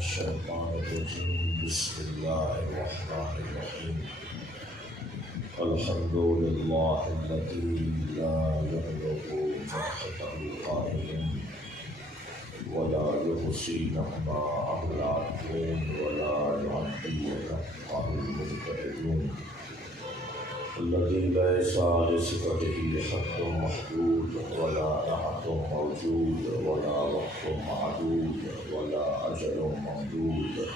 الشيطان الرجيم بسم الله الرحمن الرحيم الحمد لله الذي لا يبلغ مدحة القائل ولا يحصي نعماءه العالمون ولا يعطي حقه المبتدئون الذي ليس لصفته حد محدود ولا نعت موجود ولا وقت معدود ولا أجل ممدود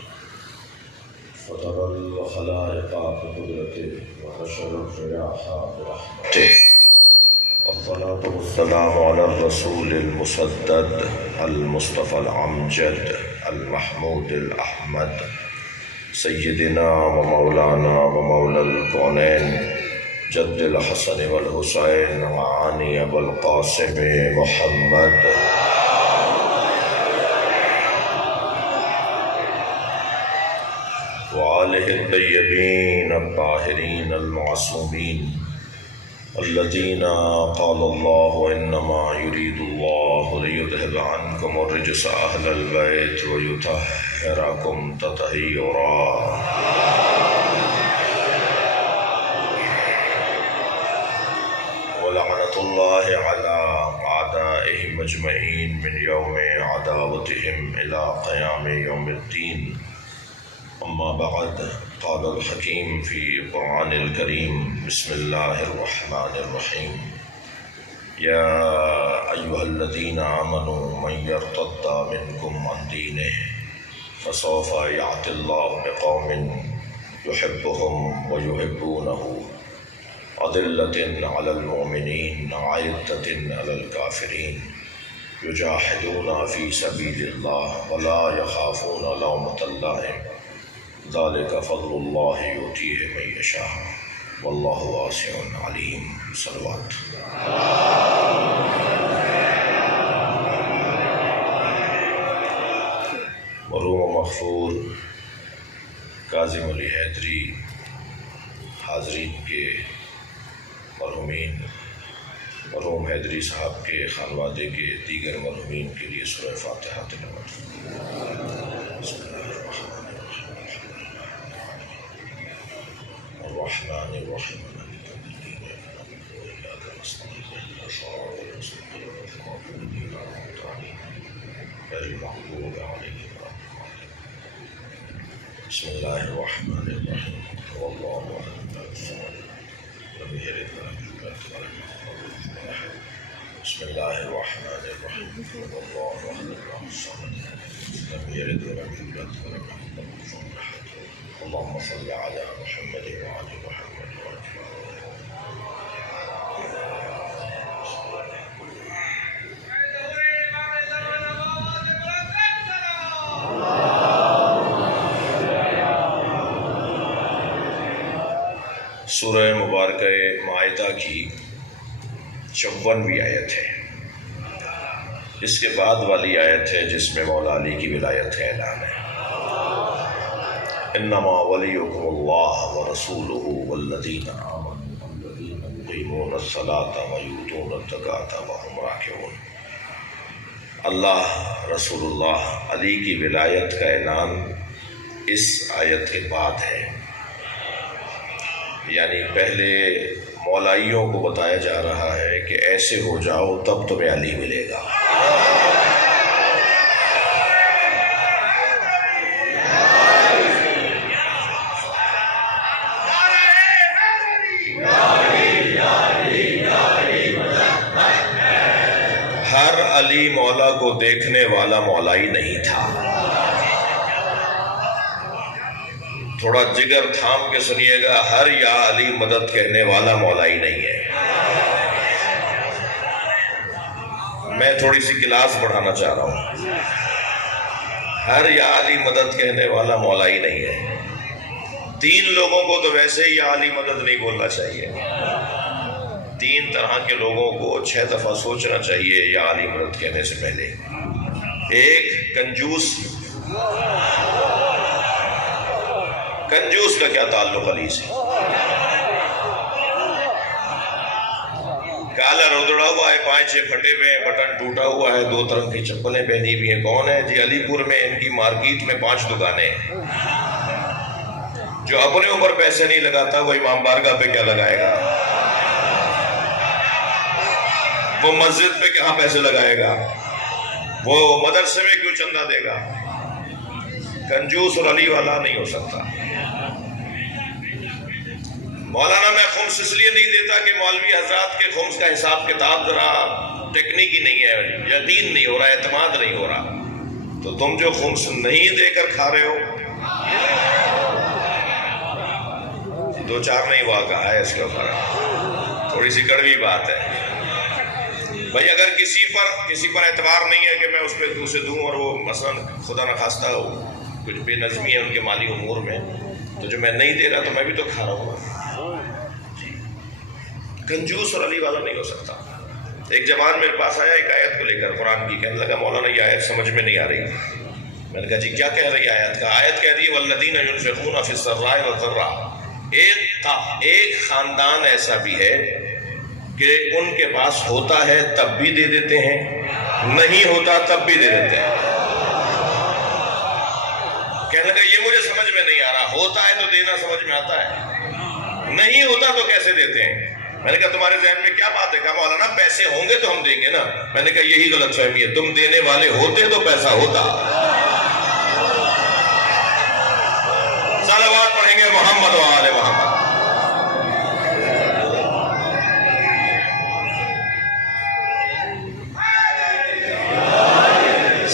فترى الخلائق بقدرته وحشر الرياح برحمته والصلاة والسلام على الرسول المسدد المصطفى الأمجد المحمود الأحمد سيدنا ومولانا ومولى الكونين جد الحسن والحسين معاني أبو القاسم محمد وآله الطيبين الطاهرين المعصومين الذين قال الله إنما يريد الله ليذهب عنكم الرجس أهل البيت ويطهركم تطهيرا ولعنة الله على أعدائهم أجمعين من يوم عداوتهم إلى قيام يوم الدين أما بعد قال الحكيم في القرآن الكريم بسم الله الرحمن الرحيم يا أيها الذين آمنوا من يرتد منكم عن دينه فسوف يأتي الله بقوم يحبهم ويحبونه أذلة على المؤمنين أعزة على الكافرين يجاهدون في سبيل الله ولا يخافون لومة لائم ذلك فضل الله يؤتيه من يشاء والله واسع عليم صلوات مرحوم و مغفور کاظم علی حیدری حاضرین کے مرحومین مرحوم حیدری صاحب کے خانوادے کے دیگر مرحومین کے لیے سورہ فاتحہ تلاوت بسم اللہ الرحمن الرحمن الرحیم مالک یوم الدین ایاک نستعین اهدنا الصراط المستقیم صراط الذین انعمت علیہم غیر المغضوب علیہم ولا الضالین بسم اللہ الرحمن الرحیم واللہ احد الصمد لم یلد ولم یولد ولم یکن له کفوا احد بسم اللہ الرحمن الرحیم واللہ احد الصمد لم یلد ولم یولد ولم یکن له کفوا احد اللهم صل على محمد وعلى محمد سورہ مبارکہ مائدہ کی 54ویں آیت ہے. اس کے بعد والی آیت ہے جس میں مولا علی کی ولایت کا اعلان ہے. انما ولیکم اللہ ورسولہ والذین آمنوا الذین یقیمون الصلاة ویؤتون الزکاة وهم راکعون. اللہ رسول اللہ علی کی ولایت کا اعلان اس آیت کے بعد ہے. یعنی پہلے مولائیوں کو بتایا جا رہا ہے کہ ایسے ہو جاؤ تب تمہیں علی ملے گا. ہر علی مولا کو دیکھنے والا مولائی نہیں تھا. تھوڑا جگر تھام کے سنیے گا, ہر یا علی مدد کہنے والا مولائی نہیں ہے. میں تھوڑی سی کلاس بڑھانا چاہ رہا ہوں. ہر یا علی مدد کہنے والا مولائی نہیں ہے. 3 لوگوں کو تو ویسے ہی یا علی مدد نہیں بولنا چاہیے. 3 طرح کے لوگوں کو 6 دفعہ سوچنا چاہیے یا علی مدد کہنے سے پہلے. ایک کنجوس. کنجوس کا کیا تعلق علی سے؟ کالر ادڑا ہوا ہے، 5-6 پھٹے ہوئے ہیں، بٹن ٹوٹا ہوا ہے، 2 طرح کی چپلیں پہنی ہوئی ہیں. کون ہے جی؟ علی پور میں ان کی مارکیٹ میں 5 دکانیں ہیں. جو اپنے اوپر پیسے نہیں لگاتا وہ امام بارگاہ پہ کیا لگائے گا؟ وہ مسجد پہ کہاں پیسے لگائے گا؟ وہ مدرسے میں کیوں چندہ دے گا؟ کنجوس اور علی والا نہیں ہو سکتا. مولانا میں خمس اس لیے نہیں دیتا کہ مولوی حضرات کے خمس کا حساب کتاب ذرا ٹیکنیکی نہیں ہے، یقین نہیں ہو رہا، اعتماد نہیں ہو رہا. تو تم جو خمس نہیں دے کر کھا رہے ہو، 2-4 نہیں ہوا کہا ہے اس کے اوپر، تھوڑی سی کڑوی بات ہے بھائی. اگر کسی پر اعتبار نہیں ہے کہ میں اس پہ دوسرے دوں اور وہ مثلا خدا نخواستہ کچھ بے نظمی ہے ان کے مالی امور میں، تو جو میں نہیں دے رہا تو میں بھی تو کھا رہا ہوں. کنجوس اور علی والا نہیں ہو سکتا. ایک جوان میرے پاس آیا ایک آیت کو لے کر قرآن کی، کہنے لگا مولانا یہ آیت سمجھ میں نہیں آ رہی. میں نے کہا جی کیا کہہ رہی آیت کا؟ آیت کہہ دی والذین ينفقون فی السراء والضراء. ایک خاندان ایسا بھی ہے کہ ان کے پاس ہوتا ہے تب بھی دے دیتے ہیں، نہیں ہوتا تب بھی دے دیتے ہیں. کہنے لگا یہ مجھے سمجھ میں نہیں آ رہا، ہوتا ہے تو دینا سمجھ میں آتا ہے، نہیں ہوتا تو کیسے دیتے ہیں؟ میں نے کہا تمہارے ذہن میں کیا بات ہے؟ کہا مولانا پیسے ہوں گے تو ہم دیں گے نا. میں نے کہا یہی غلط فہمی ہے، تم دینے والے ہوتے تو پیسہ ہوتا. صلوات پڑھیں گے محمد و آل محمد.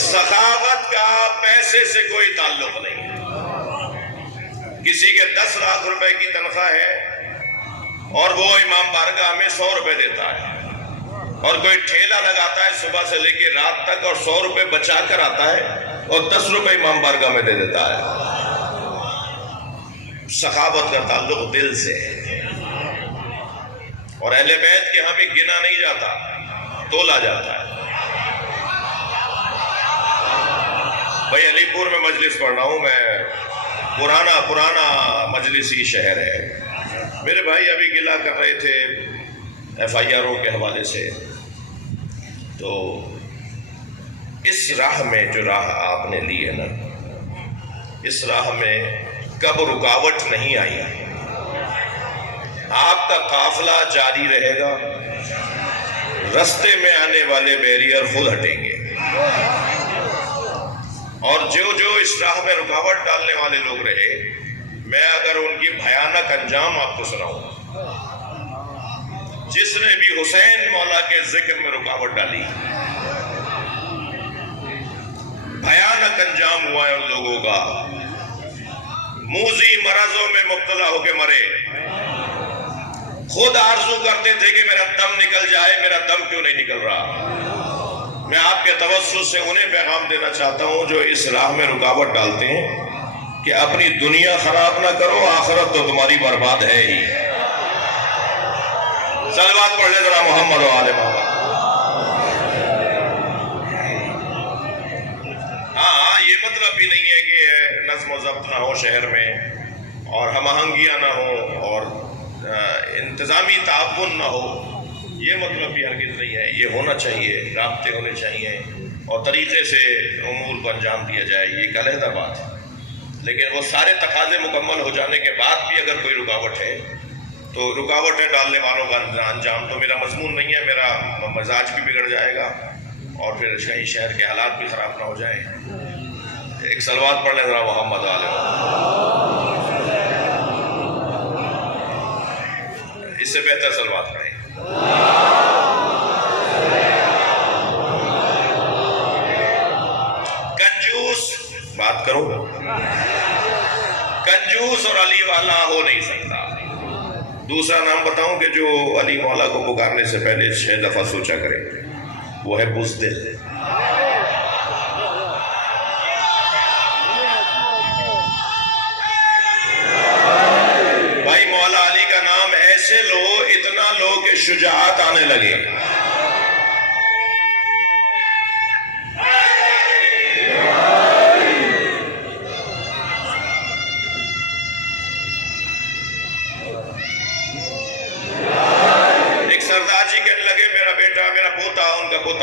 سخاوت کا پیسے سے کوئی تعلق نہیں. کسی کے 10 لاکھ روپے کی تنخواہ ہے اور وہ امام بارگاہ میں 100 روپے دیتا ہے، اور کوئی ٹھیلا لگاتا ہے صبح سے لے کے رات تک اور 100 روپے بچا کر آتا ہے اور 10 روپے امام بارگاہ میں دے دیتا ہے. سخاوت کا تعلق دل سے ہے، اور اہل بیت کے ہاں بھی گنا نہیں جاتا، تولا جاتا ہے. بھائی علی پور میں مجلس پڑھ رہا ہوں میں، پرانا مجلسی شہر ہے. میرے بھائی ابھی گلہ کر رہے تھے FIRوں کے حوالے سے. تو اس راہ میں جو راہ آپ نے لی ہے نا، اس راہ میں کب رکاوٹ نہیں آئی. آپ کا قافلہ جاری رہے گا، رستے میں آنے والے بیریئر خود ہٹیں گے. اور جو اس راہ میں رکاوٹ ڈالنے والے لوگ رہے، میں اگر ان کی بھیانک انجام آپ کو سناؤں، جس نے بھی حسین مولا کے ذکر میں رکاوٹ ڈالی، بھیانک انجام ہوا ہے ان لوگوں کا. موذی مرضوں میں مبتلا ہو کے مرے، خود آرزو کرتے تھے کہ میرا دم نکل جائے، میرا دم کیوں نہیں نکل رہا. میں آپ کے توسط سے انہیں پیغام دینا چاہتا ہوں جو اس راہ میں رکاوٹ ڈالتے ہیں کہ اپنی دنیا خراب نہ کرو، آخرت تو تمہاری برباد ہے ہی. صلوات پڑھ لیں ذرا محمد و آل محمد. ہاں یہ مطلب بھی نہیں ہے کہ نظم و ضبط نہ ہو شہر میں، اور ہم آہنگیاں نہ ہوں، اور انتظامی تعاون نہ ہو. یہ مطلب بھی ہرگز نہیں ہے. یہ ہونا چاہیے، رابطے ہونے چاہیے اور طریقے سے امور کو انجام دیا جائے، یہ ایک علیحدہ بات ہے. لیکن وہ سارے تقاضے مکمل ہو جانے کے بعد بھی اگر کوئی رکاوٹ ہے تو رکاوٹیں ڈالنے والوں کا انجام تو میرا مضمون نہیں ہے. میرا مزاج بھی بگڑ جائے گا اور پھر کہیں شہر کے حالات بھی خراب نہ ہو جائیں. ایک صلوات پڑھ لیں ذرا محمد علیہ. اس سے بہتر صلوات پڑھیں. کنجوس بات کروں، کنجوس اور علی والا ہو نہیں سکتا. دوسرا نام بتاؤں کہ جو علی مولا کو پکارنے سے پہلے 6 دفعہ سوچا کرے، وہ ہے بزدل. بھائی مولا علی کا نام ایسے لو، اتنا لو کہ شجاعت آنے لگے. ایک سردار جی کہنے لگے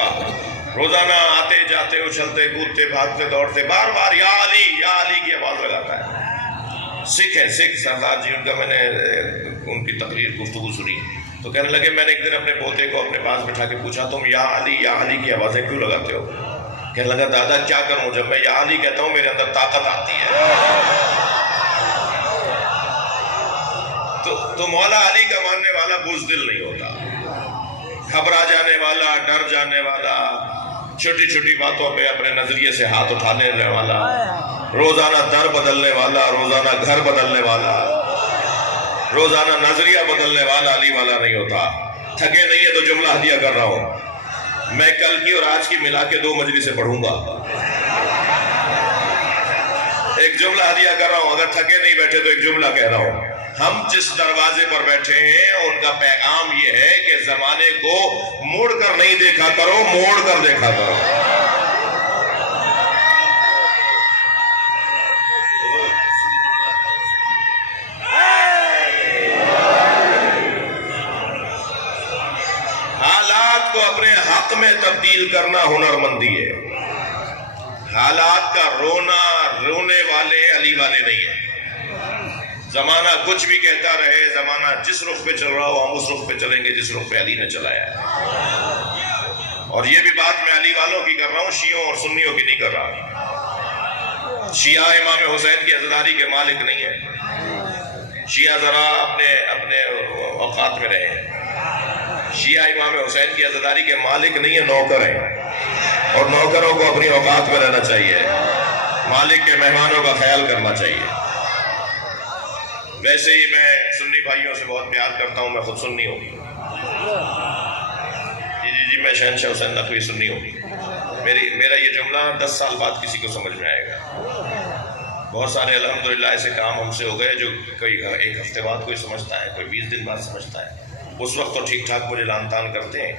ہوتا. روزانہ آتے جاتے اچھلتے کودتے بھاگتے دوڑتے بار بار یا علی کی آواز لگاتا ہے. سکھ ہے، سکھ سردار جی، ان کا میں نے ان کی تقریر گفتگو سنی تو کہنے لگے میں نے ایک دن اپنے پوتے کو اپنے پاس بٹھا کے پوچھا تم یا علی کی آوازیں کیوں لگاتے ہو؟ کہنے لگا دادا کیا کروں، جب میں یا علی کہتا ہوں میرے اندر طاقت آتی ہے. تو مولا علی کا ماننے والا بزدل نہیں ہوتا، گھبرا جانے والا، ڈر جانے والا، چھوٹی چھوٹی باتوں پہ اپنے نظریے سے ہاتھ اٹھا لینے والا، روزانہ در بدلنے والا، روزانہ گھر بدلنے والا، روزانہ نظریہ بدلنے والا علی والا نہیں ہوتا. تھکے نہیں ہے تو جملہ ہدیہ کر رہا ہوں، میں کل کی اور آج کی ملا کے 2 مجلسیں پڑھوں گا. ایک جملہ ہدیہ کر رہا ہوں، اگر تھکے نہیں بیٹھے تو ایک جملہ کہہ رہا ہوں. ہم جس دروازے پر بیٹھے ہیں ان کا پیغام یہ ہے کہ زمانے کو موڑ کر نہیں دیکھا کرو، موڑ کر دیکھا کرو. حالات کو اپنے حق میں تبدیل کرنا ہنرمندی ہے. حالات کا رونے والے علی والے نہیں ہیں. زمانہ کچھ بھی کہتا رہے، زمانہ جس رخ پہ چل رہا ہو ہم اس رخ پہ چلیں گے جس رخ پہ علی نے چلایا ہے. اور یہ بھی بات میں علی والوں کی کر رہا ہوں، شیعوں اور سنیوں کی نہیں کر رہا. شیعہ امام حسین کی عزاداری کے مالک نہیں ہے. شیعہ ذرا اپنے اوقات میں رہے. شیعہ امام حسین کی عزاداری کے مالک نہیں ہے، نوکر ہیں، اور نوکروں کو اپنی اوقات میں رہنا چاہیے، مالک کے مہمانوں کا خیال کرنا چاہیے. ویسے ہی میں سنی بھائیوں سے بہت پیار کرتا ہوں، میں خود سنی ہوں. جی میں شہنشاہ حسین نقوی سنی ہوں. میرا یہ جملہ 10 سال بعد کسی کو سمجھ میں آئے گا. بہت سارے الحمدللہ ایسے کام ہم سے ہو گئے جو کوئی 1 ہفتے بعد کوئی سمجھتا ہے، کوئی 20 دن بعد سمجھتا ہے. اس وقت تو ٹھیک ٹھاک مجھے لان تان کرتے ہیں،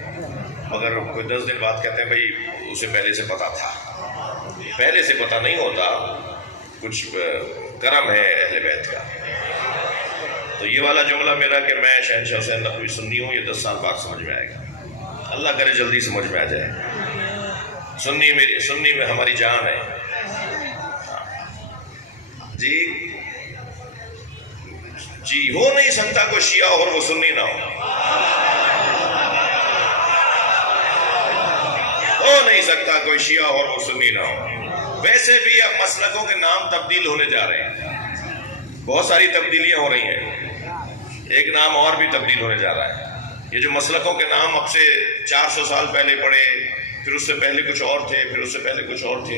مگر کوئی 10 دن بعد کہتے ہیں بھائی اسے پہلے سے پتا تھا. پہلے سے پتا نہیں ہوتا، کچھ کرم ہے اہل بیت کا. تو یہ والا جملہ میرا کہ میں شہنشاہ حسین نقوی سنی ہوں، یہ 10 سال بعد سمجھ میں آئے گا. اللہ کرے جلدی سمجھ میں آ جائے. سنی میں ہماری جان ہے. جی ہو نہیں سکتا کوئی شیعہ اور وہ سنی نہ ہو. ہو نہیں سکتا کوئی شیعہ اور وہ سنی نہ ہو. ویسے بھی اب مسلکوں کے نام تبدیل ہونے جا رہے ہیں، بہت ساری تبدیلیاں ہو رہی ہیں. ایک نام اور بھی تبدیل ہونے جا رہا ہے. یہ جو مسلکوں کے نام اب سے 400 سال پہلے پڑے، پھر اس سے پہلے کچھ اور تھے، پھر اس سے پہلے کچھ اور تھے،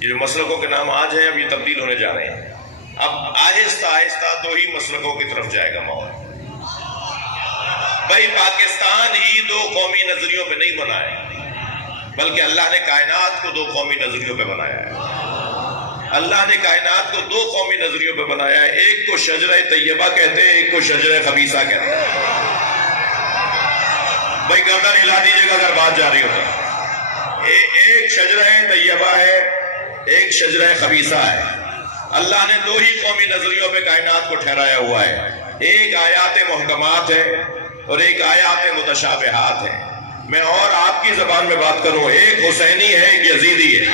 یہ جو مسلکوں کے نام آج ہیں اب یہ تبدیل ہونے جا رہے ہیں. اب آہستہ آہستہ 2 ہی مسلکوں کی طرف جائے گا ماحول. بھائی پاکستان ہی 2 قومی نظریوں پہ نہیں بنا ہے، بلکہ اللہ نے کائنات کو 2 قومی نظریوں پہ بنایا ہے. اللہ نے کائنات کو 2 قومی نظریوں پہ بنایا ہے. ایک کو شجرہ طیبہ کہتے ہیں، ایک کو شجرہ خبیثہ کہتے ہیں. بھائی گردن ہلا دیجیے گا اگر بات جا رہی ہوتا. ایک شجرہ طیبہ ہے، ایک شجرہ خبیثہ ہے. اللہ نے 2 ہی قومی نظریوں پہ کائنات کو ٹھہرایا ہوا ہے. ایک آیات محکمات ہے اور ایک آیات متشابہات ہے. میں اور آپ کی زبان میں بات کروں، ایک حسینی ہے، ایک یزیدی ہے.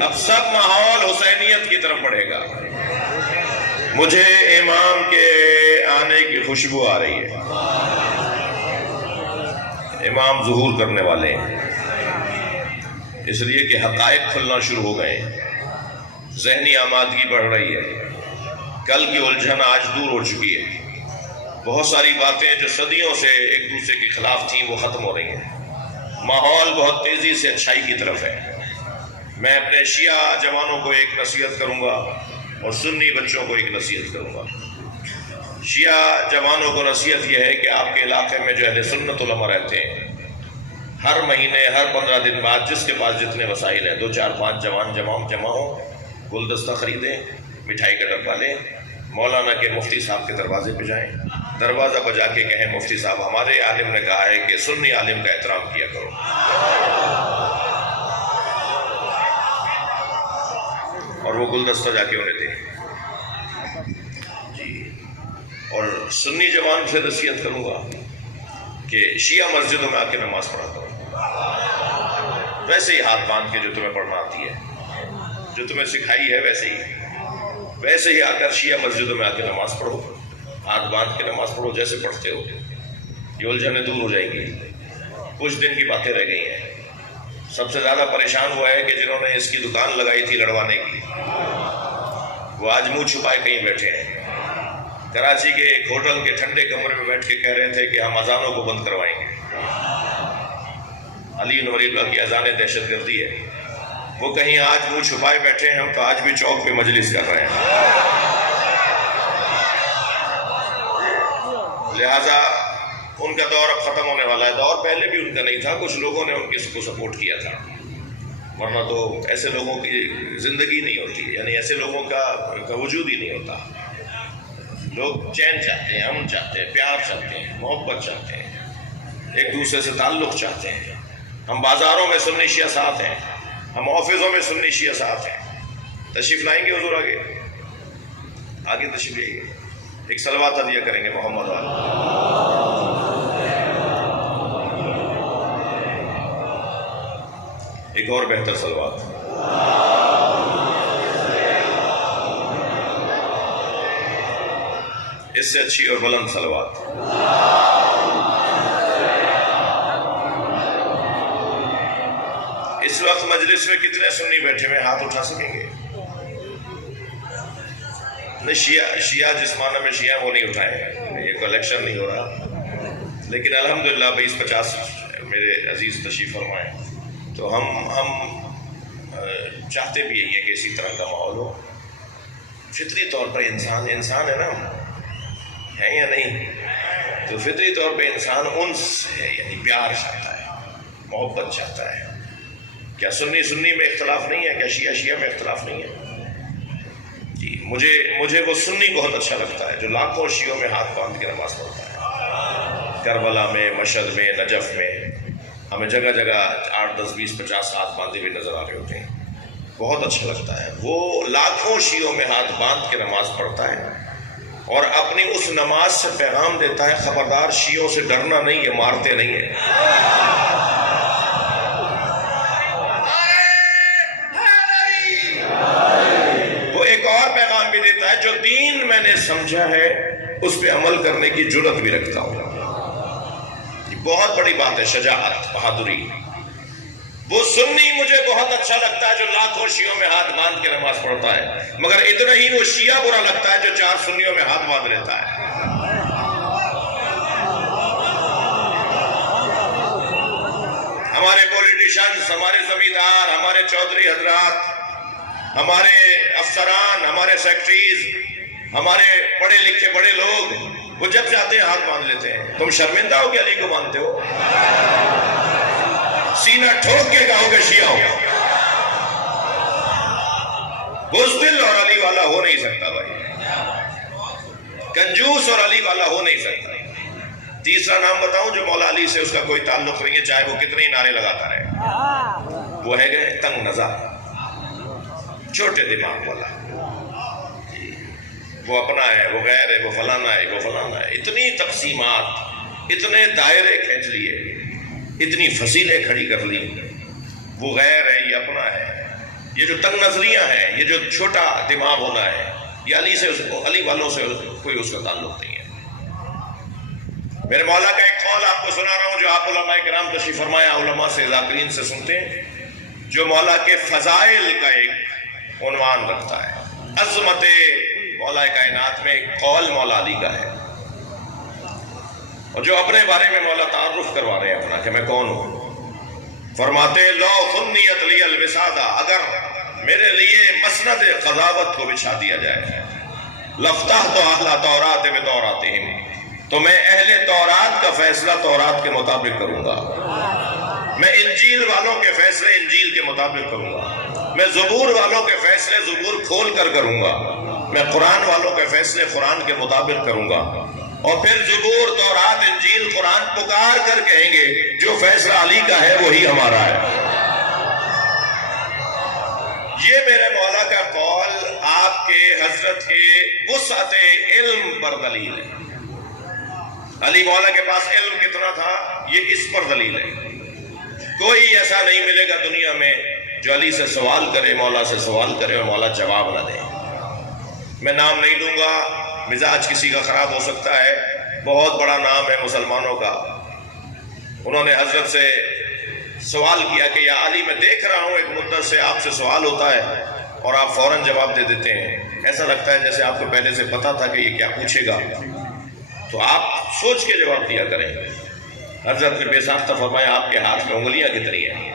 اب سب ماحول حسینیت کی طرف بڑھے گا. مجھے امام کے آنے کی خوشبو آ رہی ہے. امام ظہور کرنے والے ہیں، اس لیے کہ حقائق کھلنا شروع ہو گئے ہیں. ذہنی آمادگی بڑھ رہی ہے. کل کی الجھن آج دور ہو چکی ہے. بہت ساری باتیں جو صدیوں سے ایک دوسرے کے خلاف تھیں وہ ختم ہو رہی ہیں. ماحول بہت تیزی سے اچھائی کی طرف ہے. میں اپنے شیعہ جوانوں کو ایک نصیحت کروں گا اور سنی بچوں کو ایک نصیحت کروں گا. شیعہ جوانوں کو نصیحت یہ ہے کہ آپ کے علاقے میں جو اہل سنت علماء رہتے ہیں، ہر مہینے ہر 15 دن بعد جس کے پاس جتنے وسائل ہیں 2 4 5 جوان جمع ہوں، گلدستہ خریدیں، مٹھائی کا ڈبہ لیں، مولانا کے مفتی صاحب کے دروازے پہ جائیں، دروازہ بجا کے کہیں مفتی صاحب ہمارے عالم نے کہا ہے کہ سنی عالم کا احترام کیا کرو. اور وہ گلدستہ جا کے انہیں دیں جی. اور سنی جوان سے نصیحت کروں گا کہ شیعہ مسجدوں میں آ کے نماز پڑھا کرو، ویسے ہی ہاتھ باندھ کے جو تمہیں پڑھنا آتی ہے، جو تمہیں سکھائی ہے ویسے ہی آ کر شیعہ مسجدوں میں آ کے نماز پڑھو، ہاتھ باندھ کے نماز پڑھو جیسے پڑھتے ہو. یہ الجھنیں دور ہو جائیں گی. کچھ دن کی باتیں رہ گئی ہیں. سب سے زیادہ پریشان ہوا ہے کہ جنہوں نے اس کی دکان لگائی تھی لڑوانے کی، وہ آج منہ چھپائے کہیں بیٹھے ہیں. کراچی کے ایک ہوٹل کے ٹھنڈے کمرے میں بیٹھ کے کہہ رہے تھے کہ ہم اذانوں کو بند کروائیں گے. علی بن ولی اللہ کی اذانیں دہشت گردی ہے. وہ کہیں آج منہ چھپائے بیٹھے ہیں، ہم تو آج بھی چوک پہ مجلس کر رہے ہیں. لہذا ان کا دور اب ختم ہونے والا ہے. دور پہلے بھی ان کا نہیں تھا، کچھ لوگوں نے ان کو سپورٹ کیا تھا، ورنہ تو ایسے لوگوں کی زندگی نہیں ہوتی، یعنی ایسے لوگوں کا وجود ہی نہیں ہوتا. لوگ چین چاہتے ہیں، امن چاہتے ہیں، پیار چاہتے ہیں، محبت چاہتے ہیں، ایک دوسرے سے تعلق چاہتے ہیں. ہم بازاروں میں سنی شیعہ ساتھ ہیں، ہم آفسوں میں سنی شیعہ ساتھ ہیں. تشریف لائیں گے حضور؟ آگے تشریف لائیں گے. ایک صلوات عطیہ کریں گے محمد والے. ایک اور بہتر صلوات. اس سے اچھی اور بلند صلوات. اس وقت مجلس میں کتنے سنی بیٹھے ہوئے ہاتھ اٹھا سکیں گے؟ شیعہ جس معنی میں شیعہ وہ نہیں اٹھائے، یہ کلیکشن نہیں ہو رہا. لیکن الحمدللہ 20-50 میرے عزیز تشریف فرمائیں. تو ہم چاہتے بھی یہی ہے کہ اسی طرح کا ماحول ہو. فطری طور پر انسان ہے نا، ہے یا نہیں؟ تو فطری طور پہ انسان انس ہے، یعنی پیار چاہتا ہے، محبت چاہتا ہے. کیا سنی میں اختلاف نہیں ہے؟ کیا شیعہ میں اختلاف نہیں ہے؟ جی مجھے وہ سنی بہت اچھا لگتا ہے جو لاکھوں شیعوں میں ہاتھ باندھ کے نماز پڑھتا ہے. کربلا میں، مشہد میں، نجف میں ہمیں جگہ جگہ 8, 10, 20, 50 ہاتھ باندھے ہوئے نظر آ رہے ہوتے ہیں. بہت اچھا لگتا ہے. وہ لاکھوں شیعوں میں ہاتھ باندھ کے نماز پڑھتا ہے اور اپنی اس نماز سے پیغام دیتا ہے، خبردار شیعوں سے ڈرنا نہیں، یہ مارتے نہیں ہیں. وہ ایک اور پیغام بھی دیتا ہے، جو دین میں نے سمجھا ہے اس پہ عمل کرنے کی جرأت بھی رکھتا ہوں. بہت بڑی بات ہے، شجاعت، بہادری. وہ سنی مجھے بہت اچھا لگتا ہے جو لاکھوں شیعوں میں ہاتھ باندھ کے نماز پڑھتا ہے، مگر اتنا ہی وہ شیعہ برا لگتا ہے جو 4 سنیوں میں ہاتھ باندھ لیتا ہے. ہمارے پولیٹیشنز، ہمارے زمیندار، ہمارے چودھری حضرات، ہمارے افسران، ہمارے سیکٹریز، ہمارے پڑھے لکھے بڑے لوگ، وہ جب چاہتے ہیں ہاتھ باندھ لیتے ہیں. تم شرمندہ ہو کہ علی کو مانتے ہو؟ سینہ ٹھوک کے کہو کہ شیعہ ہو. بزدل اور علی والا ہو نہیں سکتا بھائی، کنجوس اور علی والا ہو نہیں سکتا. تیسرا نام بتاؤں جو مولا علی سے اس کا کوئی تعلق نہیں ہے، چاہے وہ کتنے ہی نعرے لگاتا رہے، وہ ہے گئے تنگ نظر، چھوٹے دماغ والا. وہ اپنا ہے، وہ غیر ہے، وہ فلانا ہے، وہ فلانا ہے. اتنی تقسیمات، اتنے دائرے کھینچ لیے، اتنی فصیلیں کھڑی کر لی. وہ غیر ہے، یہ اپنا ہے. یہ جو تنگ نظریاں ہیں، یہ جو چھوٹا دماغ ہونا ہے، یہ علی والوں سے کوئی اس کا تعلق نہیں ہے. میرے مولا کا ایک قول آپ کو سنا رہا ہوں جو آپ علماء کرام تشریف فرمایا علماء سے، ذاکرین سے سنتے ہیں، جو مولا کے فضائل کا ایک عنوان رکھتا ہے. عظمت مولا کائنات میں ایک قول مولا علی کا ہے، اور جو اپنے بارے میں مولا تعارف کروا رہے ہیں اپنا کہ میں کون ہوں. فرماتے لو خنیت لی الوسادہ، اگر میرے لیے مسند قضاوت کو بچھا دیا جائے، لفتحت اہل تورات بتوراتہم، تو میں اہل تورات کا فیصلہ تورات کے مطابق کروں گا. میں انجیل والوں کے فیصلے انجیل کے مطابق کروں گا. میں زبور والوں کے فیصلے زبور کھول کر کروں گا. میں قرآن والوں کے فیصلے قرآن کے مطابق کروں گا. اور پھر زبور، تورات، انجیل، قرآن پکار کر کہیں گے جو فیصلہ علی کا ہے وہی ہمارا ہے. یہ میرے مولا کا قول آپ کے حضرت کے وسعت علم پر دلیل ہے۔ علی مولا کے پاس علم کتنا تھا یہ اس پر دلیل ہے۔ کوئی ایسا نہیں ملے گا دنیا میں جو علی سے سوال کرے، مولا سے سوال کرے اور مولا جواب نہ دے۔ میں نام نہیں لوں گا، مزاج کسی کا خراب ہو سکتا ہے، بہت بڑا نام ہے مسلمانوں کا۔ انہوں نے حضرت سے سوال کیا کہ یا علی میں دیکھ رہا ہوں ایک مدت سے آپ سے سوال ہوتا ہے اور آپ فوراً جواب دے دیتے ہیں، ایسا لگتا ہے جیسے آپ کو پہلے سے پتا تھا کہ یہ کیا پوچھے گا، تو آپ سوچ کے جواب دیا کریں۔ حضرت نے بے ساختہ فرمایا آپ کے ہاتھ میں انگلیاں کتنی ہیں؟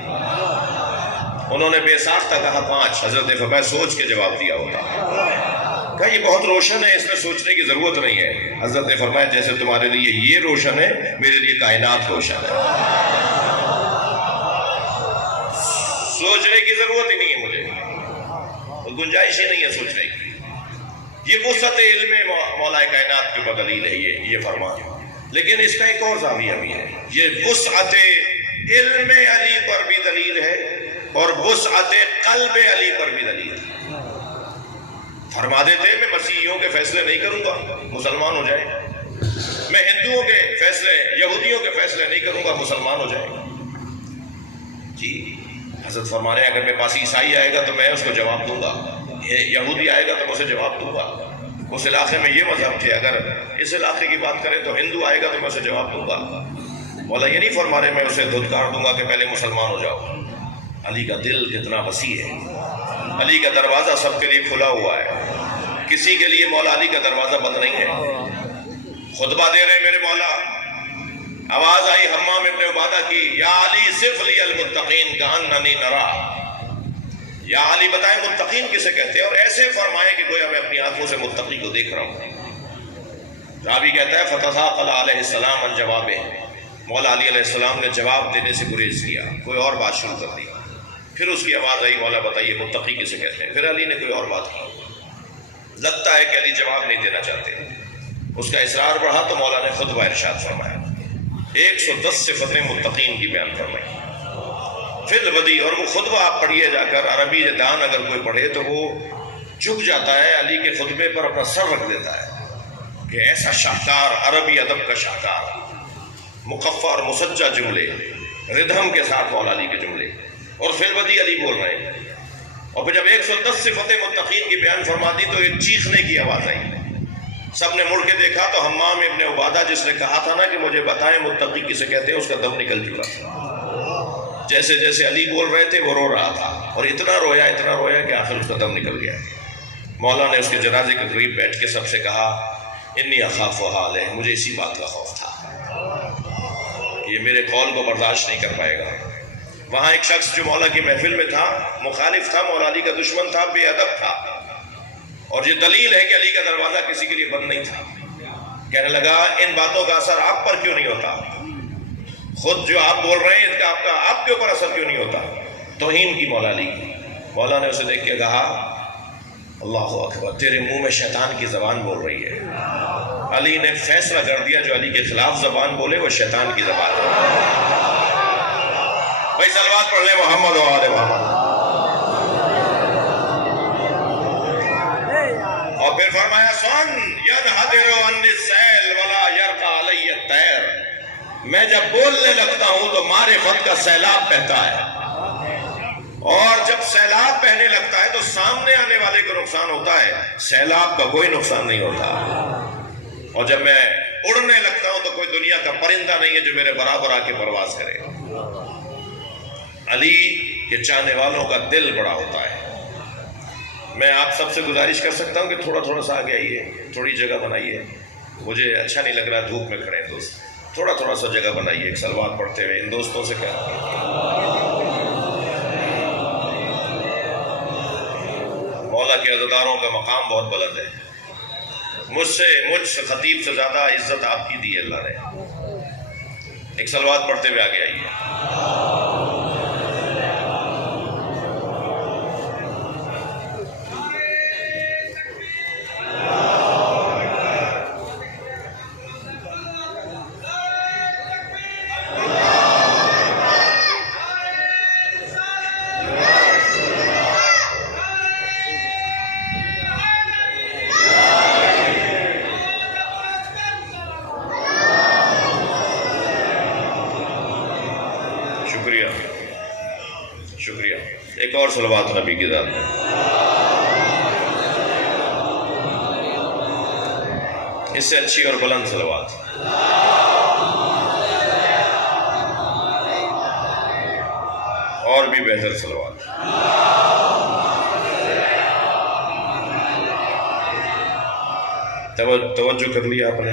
انہوں نے بے ساختہ کہا 5۔ حضرت نے فرمایا سوچ کے جواب دیا ہوتا۔ کہا یہ بہت روشن ہے، اس میں سوچنے کی ضرورت نہیں ہے۔ حضرت نے فرمایا جیسے تمہارے لیے یہ روشن ہے میرے لیے کائنات روشن ہے، سوچنے کی ضرورت ہی نہیں ہے مجھے، گنجائش ہی نہیں ہے سوچنے کی۔ یہ وسعت علم مولا کائنات کے اوپر دلیل ہے یہ فرمان۔ لیکن اس کا ایک اور زاویہ بھی ہے، یہ وسعت علم علی پر بھی دلیل ہے اور وسعت قلب علی پر بھی دلیل ہے۔ فرما دیتے میں مسیحیوں کے فیصلے نہیں کروں گا مسلمان ہو جائیں، میں ہندوؤں کے فیصلے، یہودیوں کے فیصلے نہیں کروں گا مسلمان ہو جائیں۔ جی حضرت فرما رہے ہیں اگر میرے پاس عیسائی آئے گا تو میں اس کو جواب دوں گا، یہودی آئے گا تو میں اسے جواب دوں گا۔ اس علاقے میں یہ مذہب تھے، اگر اس علاقے کی بات کریں تو ہندو آئے گا تو میں اسے جواب دوں گا۔ مولا یہ نہیں فرما رہے میں اسے دھتکار دوں گا کہ پہلے مسلمان ہو جاؤ۔ علی کا دل کتنا وسیع ہے، علی کا دروازہ سب کے لیے کھلا ہوا ہے، کسی کے لیے مولا علی کا دروازہ بند نہیں ہے۔ خطبہ دے رہے میرے مولا، آواز آئی حمام ابن عبادہ کی، یا علی صف لی المتقین کأننی نرا، یا علی بتائیں متقین کسے کہتے ہیں، اور ایسے فرمائے کہ گویا میں اپنی آنکھوں سے متقی کو دیکھ رہا ہوں۔ راوی کہتا ہے فتثاقل علیہ السلام عن جوابہ، مولا علی علیہ السلام نے جواب دینے سے گریز کیا، کوئی اور بات شروع کر دی۔ پھر اس کی آواز آئی مولا بتائیے متقی کسے کہتے ہیں، پھر علی نے کوئی اور بات کی۔ لگتا ہے کہ علی جواب نہیں دینا چاہتے، اس کا اصرار بڑھا تو مولا نے خطبہ ارشاد فرمایا، 110 صفتیں متقین کی بیان فرمائی فی الودی، اور وہ خطبہ آپ پڑھیے جا کر، عربی دان اگر کوئی پڑھے تو وہ جھک جاتا ہے علی کے خطبے پر، اپنا سر رکھ دیتا ہے کہ ایسا شاہکار، عربی ادب کا شاہکار، مقفع اور مسجع جملے، ردھم کے ساتھ مولا علی کے جملے، اور فی الودی علی بول رہے ہیں۔ اور پھر جب 110 صفتیں متقین کی بیان فرما دی تو ایک چیخنے کی آواز آئی، سب نے مڑ کے دیکھا تو حمام ابن عبادہ جس نے کہا تھا نا کہ مجھے بتائیں متقی کسے کہتے ہیں، اس کا دم نکل چکا تھا۔ جیسے جیسے علی بول رہے تھے وہ رو رہا تھا، اور اتنا رویا کہ آخر اس کا دم نکل گیا۔ مولا نے اس کے جنازے کے قریب بیٹھ کے سب سے کہا انی اخاف علیہ، مجھے اسی بات کا خوف تھا کہ یہ میرے قول کو برداشت نہیں کر پائے گا۔ وہاں ایک شخص جو مولا کی محفل میں تھا، مخالف تھا، مولا علی کا دشمن تھا، بے ادب تھا، اور یہ دلیل ہے کہ علی کا دروازہ کسی کے لیے بند نہیں تھا۔ کہنے لگا ان باتوں کا اثر آپ پر کیوں نہیں ہوتا؟ خود جو آپ بول رہے ہیں اس کا آپ کے اوپر اثر کیوں نہیں ہوتا؟ توہین کی مولا علی کی۔ مولا نے اسے دیکھ کے کہا اللہ اکبر، تیرے منہ میں شیطان کی زبان بول رہی ہے۔ علی نے فیصلہ کر دیا جو علی کے خلاف زبان بولے وہ شیطان کی زبان ہے۔ بھائی صلوات پڑھ لیں محمد و آل محمد۔ اور پھر فرمایا سن ینحدر عنی السیل ولا یرقى علی الطیر، میں جب بولنے لگتا ہوں تو معرفت کا سیلاب بہتا ہے، اور جب سیلاب بہنے لگتا ہے تو سامنے آنے والے کو نقصان ہوتا ہے، سیلاب کا کوئی نقصان نہیں ہوتا۔ اور جب میں اڑنے لگتا ہوں تو کوئی دنیا کا پرندہ نہیں ہے جو میرے برابر آ کے پرواز کرے۔ علی کے چاہنے والوں کا دل بڑا ہوتا ہے۔ میں آپ سب سے گزارش کر سکتا ہوں کہ تھوڑا تھوڑا سا آگے آئیے، تھوڑی جگہ بنائیے، مجھے اچھا نہیں لگ رہا دھوپ میں کھڑے ہیں دوست، تھوڑا تھوڑا سا جگہ بنائیے ایک صلوات پڑھتے ہوئے۔ ان دوستوں سے کہہ رہا مولا کے عزاداروں کا مقام بہت بلند ہے، مجھ سے خطیب سے زیادہ عزت آپ کی دی ہے اللہ نے۔ ایک صلوات پڑھتے ہوئے آگے آئیے۔ صلوات نبی کی ذات میں. اس سے اچھی اور بلند صلوات. اور بھی بہتر صلوات. توجہ کر لیا آپ نے.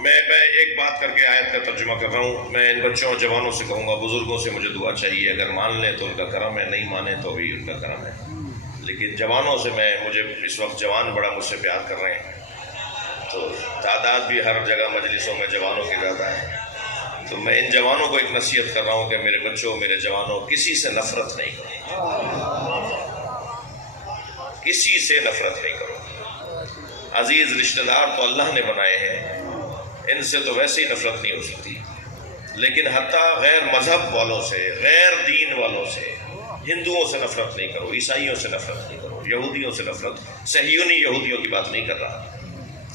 میں ایک بات کر کے آیت کا ترجمہ کر رہا ہوں. میں ان بچوں اور جوانوں سے کہوں گا، بزرگوں سے مجھے دعا چاہیے. اگر مان لیں تو ان کا کرم ہے، نہیں مانیں تو بھی ان کا کرم ہے. لیکن جوانوں سے مجھے اس وقت جوان بڑا مجھ سے پیار کر رہے ہیں، تو تعداد بھی ہر جگہ مجلسوں میں جوانوں کی زیادہ ہے. تو میں ان جوانوں کو ایک نصیحت کر رہا ہوں کہ میرے بچوں، میرے جوانوں، کسی سے نفرت نہیں کرو. کسی سے نفرت نہیں کرو. عزیز رشتہ دار تو اللہ نے بنائے ہیں، ان سے تو ویسے ہی نفرت نہیں ہو سکتی. لیکن حتیٰ غیر مذہب والوں سے، غیر دین والوں سے، ہندوؤں سے نفرت نہیں کرو، عیسائیوں سے نفرت نہیں کرو، یہودیوں سے نفرت. صہیونی یہودیوں کی بات نہیں کر رہا.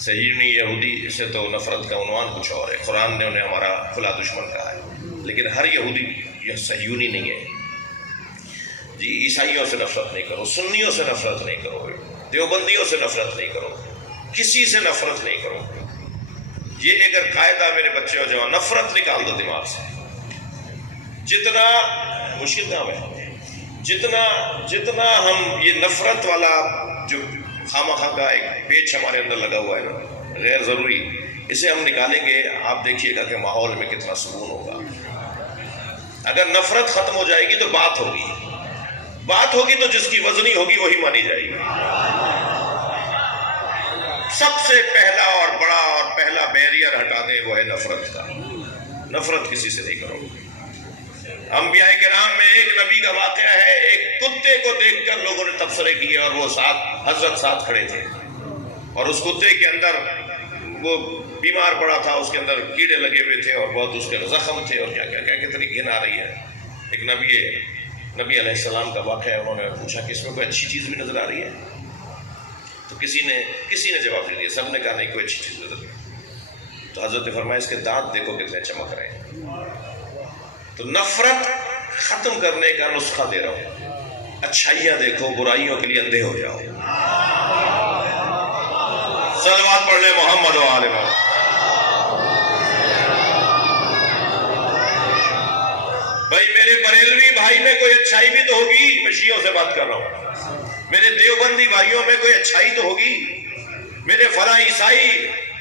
صہیونی یہودی سے تو نفرت کا عنوان کچھ اور ہے. قرآن نے انہیں ہمارا کھلا دشمن کہا ہے. لیکن ہر یہودی یہ صہیونی نہیں ہے. جی عیسائیوں سے نفرت نہیں کرو، سنیوں سے نفرت نہیں کرو، دیوبندیوں سے نفرت نہیں کرو، کسی سے نفرت نہیں کرو. یہ اگر قاعدہ میرے بچے ہو جاؤ، نفرت نکال دو دماغ سے. جتنا مشکل کام ہے، جتنا ہم یہ نفرت والا جو خامخواہ کا ایک پیچ ہمارے اندر لگا ہوا ہے نا، غیر ضروری، اسے ہم نکالیں گے. آپ دیکھیے گا کہ ماحول میں کتنا سکون ہوگا. اگر نفرت ختم ہو جائے گی تو بات ہوگی تو جس کی وزنی ہوگی وہی مانی جائے گی. سب سے پہلا اور بڑا اور پہلا بیریئر ہٹا دیں وہ ہے نفرت کا. نفرت کسی سے نہیں کرو. انبیاء کرام میں ایک نبی کا واقعہ ہے، ایک کتے کو دیکھ کر لوگوں نے تبصرے کیے اور وہ حضرت ساتھ کھڑے تھے، اور اس کتے کے اندر وہ بیمار پڑا تھا، اس کے اندر کیڑے لگے ہوئے تھے اور بہت اس کے زخم تھے اور کیا کتنی گھن آ رہی ہے. ایک نبی علیہ السلام کا واقعہ ہے. انہوں نے پوچھا کہ اس میں کوئی اچھی چیز بھی نظر آ رہی ہے؟ تو کسی نے جواب نہیں دیا. سب نے کہا نہیں کوئی اچھی چیز نظر نہیں. تو حضرت نے فرمایا اس کے دانت دیکھو کتنے چمک رہے ہیں. تو نفرت ختم کرنے کا نسخہ دے رہا ہوں. اچھائیاں دیکھو، برائیوں کے لیے اندھے ہو جاؤ. صلوات پڑھ لیں محمد و آل محمد. بھائی میرے بریلوی بھائی میں کوئی اچھائی بھی تو ہوگی. میں شیعوں سے بات کر رہا ہوں. میرے دیوبندی بھائیوں میں کوئی اچھائی تو ہوگی. میرے فلاں عیسائی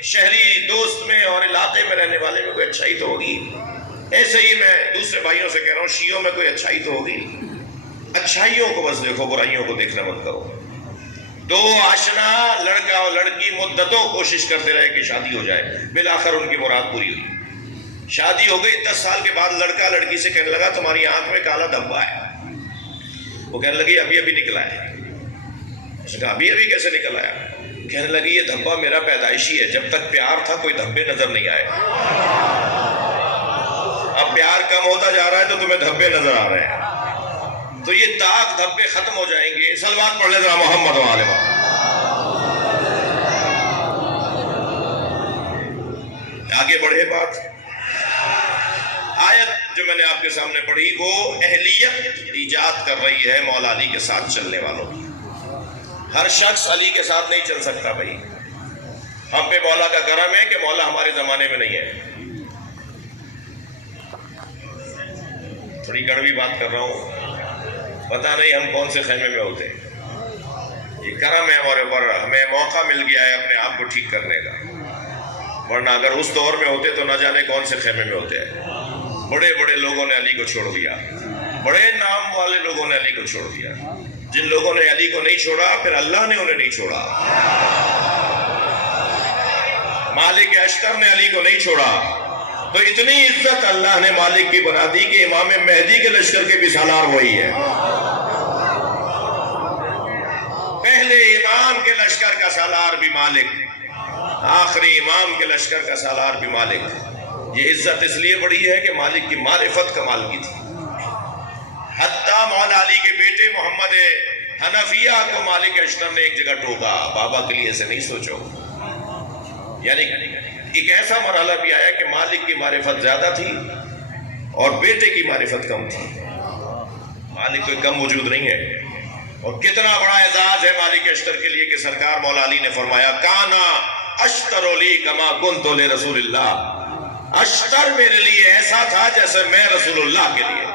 شہری دوست میں اور علاقے میں رہنے والے میں کوئی اچھائی تو ہوگی. ایسے ہی میں دوسرے بھائیوں سے کہہ رہا ہوں، شیعوں میں کوئی اچھائی تو ہوگی. اچھائیوں کو بس دیکھو، برائیوں کو دیکھنا مت کرو. دو آشنا لڑکا اور لڑکی مدتوں کوشش کرتے رہے کہ شادی ہو جائے. بالآخر ان کی مراد پوری ہوئی. شادی ہو گئی. 10 سال کے بعد لڑکا لڑکی سے کہنے لگا تمہاری آنکھ میں کالا دھبا ہے. وہ کہنے لگی ابھی نکلا ہے. اس نے کہا ابھی کیسے نکل آیا؟ کہنے لگی یہ دھبا میرا پیدائشی ہے. جب تک پیار تھا کوئی دھبے نظر نہیں آئے. اب پیار کم ہوتا جا رہا ہے تو تمہیں دھبے نظر آ رہے ہیں. تو یہ داغ دھبے ختم ہو جائیں گے. صلوات پڑھ لیں ذرا محمد و آل محمد. آگے بڑھے بات. آیت جو میں نے آپ کے سامنے پڑھی وہ اہلیت ایجاد کر رہی ہے مولا علی کے ساتھ چلنے والوں کی. ہر شخص علی کے ساتھ نہیں چل سکتا. بھائی ہم پہ مولا کا کرم ہے کہ مولا ہمارے زمانے میں نہیں ہے. تھوڑی کڑوی بات کر رہا ہوں، پتہ نہیں ہم کون سے خیمے میں ہوتے. یہ کرم ہے ہمارے اوپر، ہمیں موقع مل گیا ہے اپنے آپ کو ٹھیک کرنے کا. ورنہ اگر اس دور میں ہوتے تو نہ جانے کون سے خیمے میں ہوتے ہیں. بڑے بڑے لوگوں نے علی کو چھوڑ دیا. بڑے نام والے لوگوں نے علی کو چھوڑ دیا. جن لوگوں نے علی کو نہیں چھوڑا پھر اللہ نے انہیں نہیں چھوڑا. مالک اشتر نے علی کو نہیں چھوڑا تو اتنی عزت اللہ نے مالک کی بنا دی کہ امام مہدی کے لشکر کے بھی سالار وہی ہے. پہلے امام کے لشکر کا سالار بھی مالک، آخری امام کے لشکر کا سالار بھی مالک. یہ عزت اس لیے بڑی ہے کہ مالک کی معرفت کمال کی تھی. حتیٰ مولا علی کے بیٹے محمد حنفیہ کو مالک اشتر نے ایک جگہ ٹوکا، بابا کے لیے ایسے نہیں سوچو. یعنی ایک ایسا مرحلہ بھی آیا کہ مالک کی معرفت زیادہ تھی اور بیٹے کی معرفت کم تھی. مالک کوئی کم وجود نہیں ہے. اور کتنا بڑا اعزاز ہے مالک اشتر کے لیے کہ سرکار مولا علی نے فرمایا کانا اشتر لی کما کنت لرسول اللہ. اشتر میرے لیے ایسا تھا جیسے میں رسول اللہ کے لیے.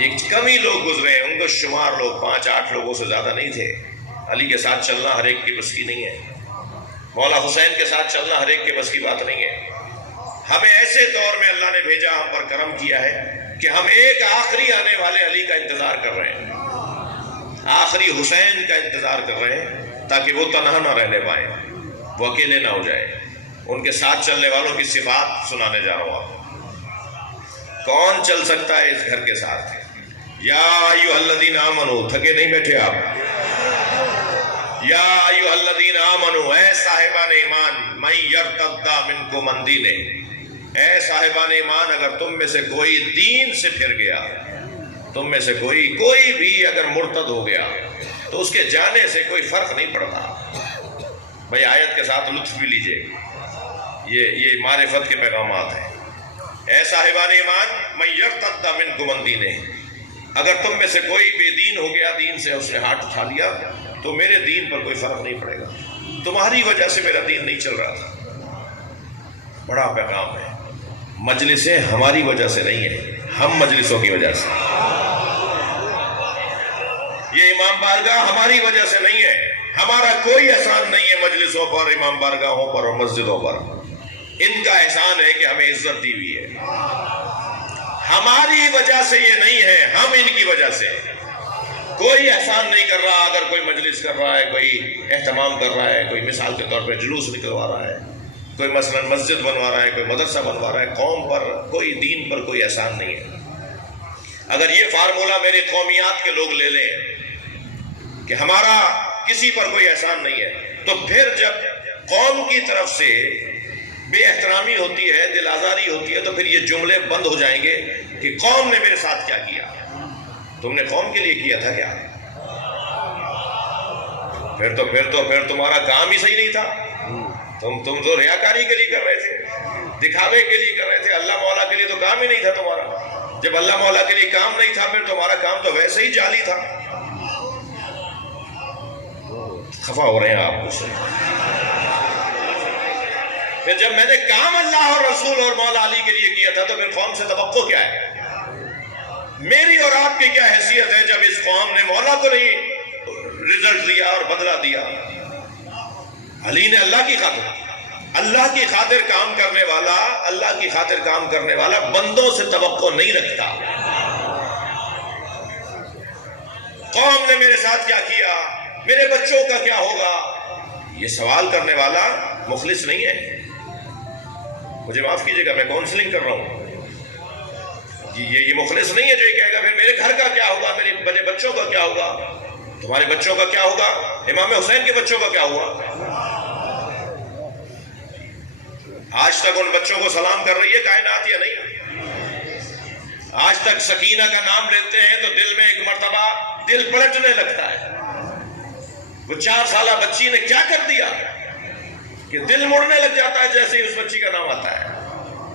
یہ کم ہی لوگ گزرے ہیں، ان کو شمار لوگ 5-8 لوگوں سے زیادہ نہیں تھے. علی کے ساتھ چلنا ہر ایک کی بس کی نہیں ہے. مولا حسین کے ساتھ چلنا ہر ایک کے بس کی بات نہیں ہے. ہمیں ایسے دور میں اللہ نے بھیجا، ہم پر کرم کیا ہے کہ ہم ایک آخری آنے والے علی کا انتظار کر رہے ہیں، آخری حسین کا انتظار کر رہے ہیں، تاکہ وہ تنہا نہ رہنے پائیں، وہ اکیلے نہ ہو جائے. ان کے ساتھ چلنے والوں کی صفات سنانے جا رہا ہوں آپ. کون چل سکتا ہے اس گھر کے ساتھ؟ یا ایھا الذین آمنوا، تھکے نہیں بیٹھے آپ؟ یا ایھا الذین آمنوا، اے صاحبان ایمان، من یرتد منکم عن دینہ، اے صاحبان ایمان اگر تم میں سے کوئی دین سے پھر گیا، تم میں سے کوئی بھی اگر مرتد ہو گیا تو اس کے جانے سے کوئی فرق نہیں پڑتا. بھائی آیت کے ساتھ لطف بھی لیجئے، یہ معرفت کے پیغامات ہیں. اے صاحبان ایمان من یرتد منکم عن دینہ، اگر تم میں سے کوئی بے دین ہو گیا، دین سے اس نے ہاتھ اٹھا لیا، تو میرے دین پر کوئی فرق نہیں پڑے گا. تمہاری وجہ سے میرا دین نہیں چل رہا تھا. بڑا پیغام ہے. مجلسیں ہماری وجہ سے نہیں ہیں، ہم مجلسوں کی وجہ سے. یہ امام بارگاہ ہماری وجہ سے نہیں ہے. ہمارا کوئی احسان نہیں ہے مجلسوں پر، امام بارگاہوں پر اور مسجدوں پر. ان کا احسان ہے کہ ہمیں عزت دی ہوئی ہے. ہماری وجہ سے یہ نہیں ہے، ہم ان کی وجہ سے. کوئی احسان نہیں کر رہا. اگر کوئی مجلس کر رہا ہے، کوئی اہتمام کر رہا ہے، کوئی مثال کے طور پہ جلوس نکلوا رہا ہے، کوئی مثلا مسجد بنوا رہا ہے، کوئی مدرسہ بنوا رہا ہے، قوم پر کوئی دین پر کوئی احسان نہیں ہے. اگر یہ فارمولہ میرے قومیات کے لوگ لے لیں کہ ہمارا کسی پر کوئی احسان نہیں ہے، تو پھر جب قوم کی طرف سے بے احترامی ہوتی ہے، دل آزاری ہوتی ہے، تو پھر یہ جملے بند ہو جائیں گے کہ قوم نے میرے ساتھ کیا کیا. تم نے قوم کے لیے کیا تھا کیا؟ پھر تمہارا کام ہی صحیح نہیں تھا. تم تو ریاکاری کے لیے کر رہے تھے، دکھاوے کے لیے کر رہے تھے. اللہ مولا کے لیے تو کام ہی نہیں تھا تمہارا. جب اللہ مولا کے لیے کام نہیں تھا، پھر تمہارا کام تو ویسے ہی جعلی تھا. خفا ہو رہے ہیں آپ مجھ سے. پھر جب میں نے کام اللہ اور رسول اور مولا علی کے لیے کیا تھا، تو پھر قوم سے توقع کیا ہے؟ میری اور آپ کی کیا حیثیت ہے جب اس قوم نے مولا کو نہیں رزلٹ دیا اور بدلہ دیا؟ علی نے اللہ کی خاطر کام کرنے والا، اللہ کی خاطر کام کرنے والا بندوں سے توقع نہیں رکھتا. قوم نے میرے ساتھ کیا کیا، میرے بچوں کا کیا ہوگا، یہ سوال کرنے والا مخلص نہیں ہے. مجھے معاف کیجیے گا، میں کاؤنسلنگ کر رہا ہوں. یہ مخلص نہیں ہے جو یہ کہے گا پھر میرے گھر کا کیا ہوگا، میرے بچوں کا کیا ہوگا، تمہارے بچوں کا کیا ہوگا، امام حسین کے بچوں کا کیا ہوا. آج تک ان بچوں کو سلام کر رہی ہے کائنات یا نہیں؟ آج تک سکینہ کا نام لیتے ہیں تو دل میں ایک مرتبہ دل پلٹنے لگتا ہے. وہ 4 سالہ بچی نے کیا کر دیا کہ دل مڑنے لگ جاتا ہے جیسے ہی اس بچی کا نام آتا ہے.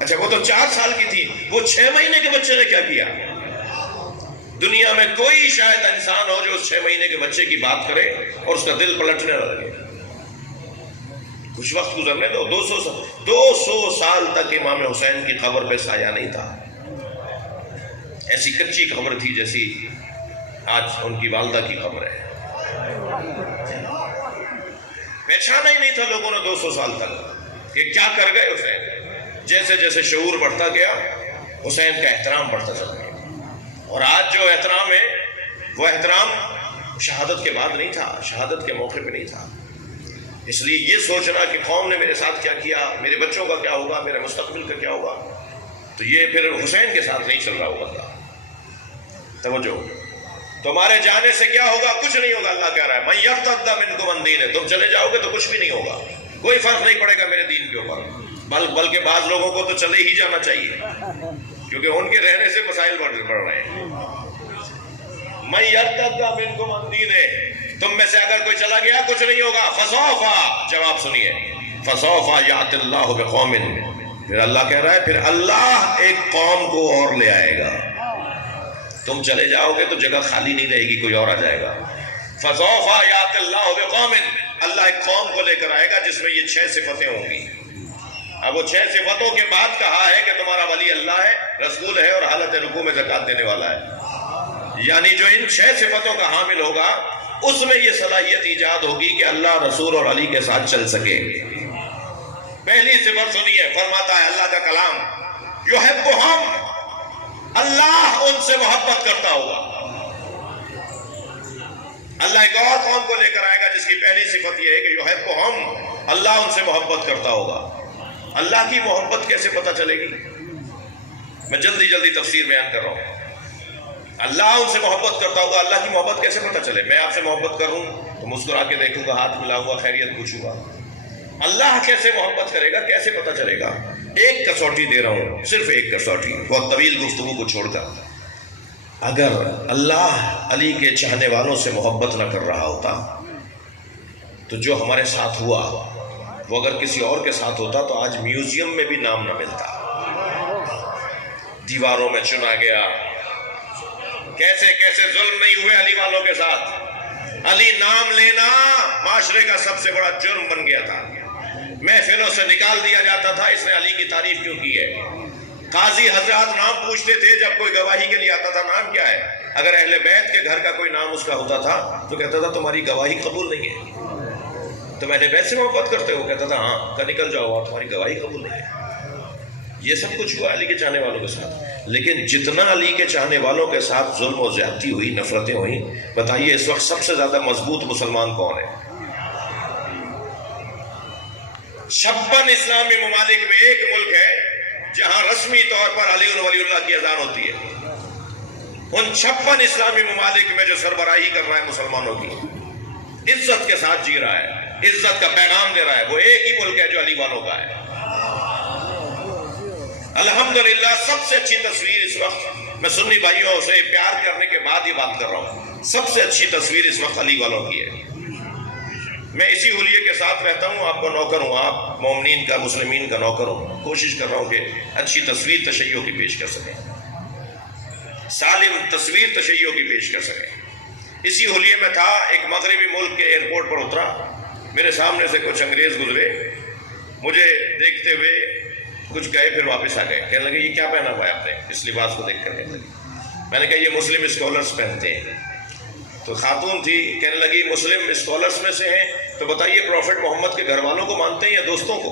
اچھا وہ تو 4 سال کی تھی، وہ 6 مہینے کے بچے نے کیا کیا؟ دنیا میں کوئی شاید انسان ہو جو اس 6 مہینے کے بچے کی بات کرے اور اس کا دل پلٹنے لگے. کچھ وقت گزرنے دو. 200 سال تک امام حسین کی قبر پہ سایہ نہیں تھا. ایسی کچی قبر تھی جیسی آج ان کی والدہ کی قبر ہے. پہچانا ہی نہیں تھا لوگوں نے 200 سال تک کہ کیا کر گئے حسین. جیسے جیسے شعور بڑھتا گیا، حسین کا احترام بڑھتا چلا گیا. اور آج جو احترام ہے، وہ احترام شہادت کے بعد نہیں تھا، شہادت کے موقع پہ نہیں تھا. اس لیے یہ سوچنا کہ قوم نے میرے ساتھ کیا کیا، میرے بچوں کا کیا ہوگا، میرے مستقبل کا کیا ہوگا، تو یہ پھر حسین کے ساتھ نہیں چل رہا ہوگا. توجہ، تمہارے جانے سے کیا ہوگا؟ کچھ نہیں ہوگا. اللہ کہہ رہا ہے من یرتد منکم عن دینہ، تم چلے جاؤ گے تو کچھ بھی نہیں ہوگا، کوئی فرق نہیں پڑے گا میرے دین کے اوپر. بلکہ بعض لوگوں کو تو چلے ہی جانا چاہیے، کیونکہ ان کے رہنے سے مسائل بڑھ رہے ہیں. من یرتد منکم عن دینہ، تم میں سے اگر کوئی چلا گیا کچھ نہیں ہوگا. فسوف، جواب سنیے، فسوف یأتی اللہ بقوم، پھر اللہ کہہ رہا ہے پھر اللہ ایک قوم کو اور لے آئے گا، تم چلے جاؤ گے تو جگہ خالی نہیں رہے گی، کوئی اور آ جائے گا۔ فَسَوْفَ يَأْتِ اللَّهُ بِقَوْمٍ، اللہ ایک قوم کو لے کر آئے گا جس میں یہ 6 صفتیں ہوں گی۔ اب وہ 6 صفتوں کے بعد کہا ہے کہ تمہارا ولی اللہ ہے، رسول ہے اور حالت رکوع میں زکوٰۃ دینے والا ہے، یعنی جو ان 6 صفتوں کا حامل ہوگا اس میں یہ صلاحیت ایجاد ہوگی کہ اللہ، رسول اور علی کے ساتھ چل سکے۔ پہلی صفت سنیے، فرماتا ہے اللہ کا کلام، یحبہم، اللہ ان سے محبت کرتا ہوگا۔ اللہ ایک اور قوم کو لے کر آئے گا جس کی پہلی صفت یہ ہے کہ یحبہم، اللہ ان سے محبت کرتا ہوگا۔ اللہ کی محبت کیسے پتہ چلے گی؟ میں جلدی جلدی تفسیر بیان کر رہا ہوں۔ اللہ ان سے محبت کرتا ہوگا، اللہ کی محبت کیسے پتہ چلے؟ میں آپ سے محبت کروں تو مسکرا کے دیکھوں گا، ہاتھ ملاؤں گا، خیریت پوچھوں گا۔ اللہ کیسے محبت کرے گا، کیسے پتہ چلے گا؟ ایک کسوٹی دے رہا ہوں، صرف ایک کسوٹی، بہت طویل گفتگو کو چھوڑ کر۔ اگر اللہ علی کے چاہنے والوں سے محبت نہ کر رہا ہوتا تو جو ہمارے ساتھ ہوا وہ اگر کسی اور کے ساتھ ہوتا تو آج میوزیم میں بھی نام نہ ملتا، دیواروں میں چنا گیا۔ کیسے کیسے ظلم نہیں ہوئے علی والوں کے ساتھ۔ علی نام لینا معاشرے کا سب سے بڑا جرم بن گیا تھا، محفلوں سے نکال دیا جاتا تھا، اس نے علی کی تعریف کیوں کی ہے؟ قاضی حضرات نام پوچھتے تھے جب کوئی گواہی کے لیے آتا تھا، نام کیا ہے؟ اگر اہل بیت کے گھر کا کوئی نام اس کا ہوتا تھا تو کہتا تھا تمہاری گواہی قبول نہیں ہے۔ تم اہل بیت سے محبت کرتے ہو؟ کہتا تھا ہاں۔ کہ نکل جاؤ، اور تمہاری گواہی قبول نہیں ہے۔ یہ سب کچھ ہوا علی کے چاہنے والوں کے ساتھ، لیکن جتنا علی کے چاہنے والوں کے ساتھ ظلم و زیادتی ہوئی، نفرتیں ہوئیں، بتائیے اس وقت سب سے زیادہ مضبوط مسلمان کون ہے؟ 56 اسلامی ممالک میں ایک ملک ہے جہاں رسمی طور پر علی ولی اللہ کی اذان ہوتی ہے۔ ان 56 اسلامی ممالک میں جو سربراہی کر رہا ہے مسلمانوں کی، عزت کے ساتھ جی رہا ہے، عزت کا پیغام دے رہا ہے، وہ ایک ہی ملک ہے جو علی والوں کا ہے۔ الحمدللہ سب سے اچھی تصویر اس وقت، میں سنی بھائیوں سے پیار کرنے کے بعد یہ بات کر رہا ہوں، سب سے اچھی تصویر اس وقت علی والوں کی ہے۔ میں اسی حلیے کے ساتھ رہتا ہوں، آپ کا نوکر ہوں، آپ مومنین کا، مسلمین کا نوکر ہوں، کوشش کر رہا ہوں کہ اچھی تصویر تشیع کی پیش کر سکیں، سالم تصویر تشیع کی پیش کر سکیں۔ اسی حلیے میں تھا، ایک مغربی ملک کے ایئرپورٹ پر اترا، میرے سامنے سے کچھ انگریز گزرے، مجھے دیکھتے ہوئے کچھ گئے، پھر واپس آ گئے، کہنے لگے یہ کیا پہنا ہوا ہے آپ نے؟ اس لباس کو دیکھ کر کہنے لگے۔ میں نے کہا یہ مسلم اسکالرز پہنتے ہیں۔ تو خاتون تھی، کہنے لگی مسلم اسکالرز میں سے ہیں تو بتائیے پروفٹ محمد کے گھر والوں کو مانتے ہیں یا دوستوں کو؟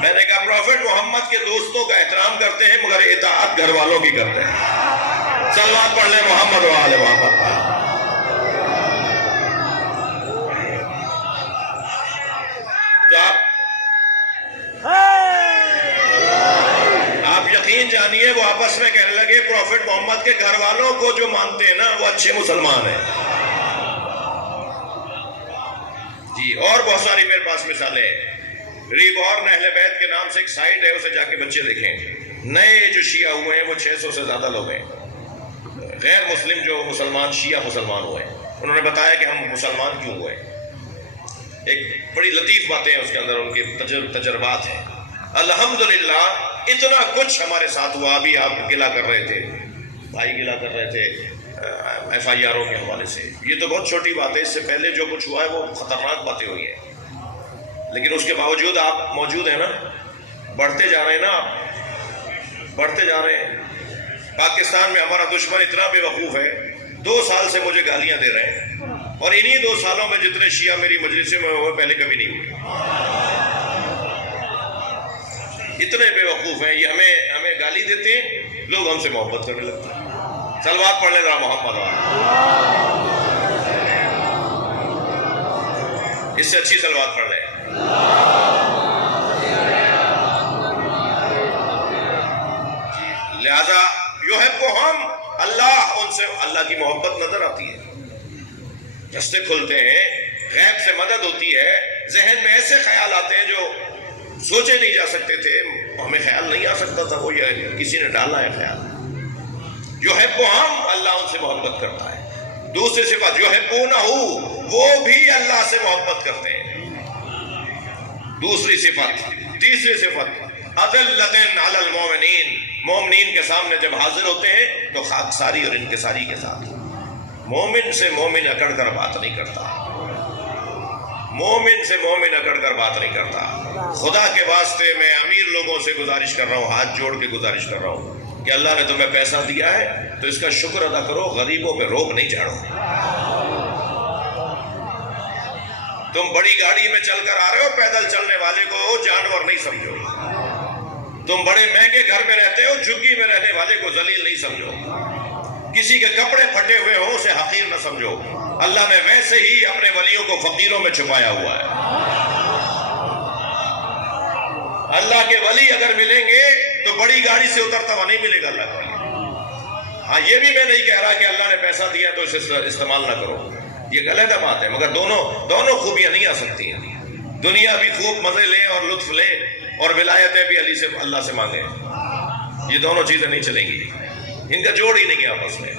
میں نے کہا پروفٹ محمد کے دوستوں کا احترام کرتے ہیں مگر اطاعت گھر والوں کی کرتے ہیں۔ صلوات پڑھ لیں محمد و آل محمد۔ جانیے وہ آپس میں کہنے لگے پروفٹ محمد کے گھر والوں کو جو مانتے ہیں نا وہ اچھے مسلمان ہیں جی۔ اور بہت ساری میرے پاس مثالیں ہیں۔ ریبورن اہل بیت کے نام سے ایک سائٹ ہے، اسے جا کے بچے دیکھیں، نئے جو شیعہ ہوئے ہیں وہ 600 سے زیادہ لوگ ہیں، غیر مسلم جو مسلمان شیعہ مسلمان ہوئے ہیں، انہوں نے بتایا کہ ہم مسلمان کیوں ہوئے۔ ایک بڑی لطیف باتیں ہیں اس کے اندر، ان کے تجربات ہیں۔ الحمدللہ اتنا کچھ ہمارے ساتھ ہوا۔ ابھی آپ گلا کر رہے تھے، بھائی گلا کر رہے تھے ایف آئی آروں کے حوالے سے، یہ تو بہت چھوٹی بات ہے، اس سے پہلے جو کچھ ہوا ہے وہ خطرناک باتیں ہوئی ہیں، لیکن اس کے باوجود آپ موجود ہیں نا، بڑھتے جا رہے ہیں نا، آپ بڑھتے جا رہے ہیں۔ پاکستان میں ہمارا دشمن اتنا بے وقوف ہے، 2 سال سے مجھے گالیاں دے رہے ہیں، اور انہی 2 سالوں میں جتنے شیعہ میری مجلس میں ہوئے پہلے کبھی نہیں ہوئے۔ اتنے بے وقوف ہیں، یہ ہمیں گالی دیتے ہیں، لوگ ہم سے محبت کرنے لگتے ہیں۔ صلوات پڑھ لیں ذرا محمد۔ اس سے اچھی صلوات پڑھ لیں۔ لہذا یحبہم، اللہ ان سے، اللہ کی محبت نظر آتی ہے، رستے کھلتے ہیں، غیب سے مدد ہوتی ہے، ذہن میں ایسے خیال آتے ہیں جو سوچے نہیں جا سکتے تھے، ہمیں خیال نہیں آ سکتا تھا، وہ کسی نے ڈالا ہے خیال۔ یحبہم، اللہ ان سے محبت کرتا ہے۔ دوسری صفت یحبونہ، وہ بھی اللہ سے محبت کرتے ہیں، دوسری صفت۔ تیسری صفت اذلۃ علی المؤمنین، مومنین کے سامنے جب حاضر ہوتے ہیں تو خاکساری اور انکساری کے ساتھ، مومن سے مومن اکڑ کر بات نہیں کرتا، مومن سے مومن اکڑ کر بات نہیں کرتا۔ خدا کے واسطے میں امیر لوگوں سے گزارش کر رہا ہوں، ہاتھ جوڑ کے گزارش کر رہا ہوں کہ اللہ نے تمہیں پیسہ دیا ہے تو اس کا شکر ادا کرو، غریبوں پہ روب نہیں جھاڑو۔ تم بڑی گاڑی میں چل کر آ رہے ہو، پیدل چلنے والے کو جانور نہیں سمجھو۔ تم بڑے مہنگے گھر میں رہتے ہو، جھگی میں رہنے والے کو ذلیل نہیں سمجھو۔ کسی کے کپڑے پھٹے ہوئے ہوں اسے حقیر نہ سمجھو۔ اللہ نے ویسے ہی اپنے ولیوں کو فقیروں میں چھپایا ہوا ہے۔ اللہ کے ولی اگر ملیں گے تو بڑی گاڑی سے اترتا ہوا نہیں ملے گا اللہ کا ولی۔ ہاں یہ بھی میں نہیں کہہ رہا کہ اللہ نے پیسہ دیا تو اسے استعمال نہ کرو، یہ غلط بات ہے، مگر دونوں خوبیاں نہیں آ سکتی ہیں۔ دنیا بھی خوب مزے لے اور لطف لے اور ولایتیں بھی اللہ سے مانگے، یہ دونوں چیزیں نہیں چلیں گی، ان کا جوڑ ہی نہیں ہے آپس میں۔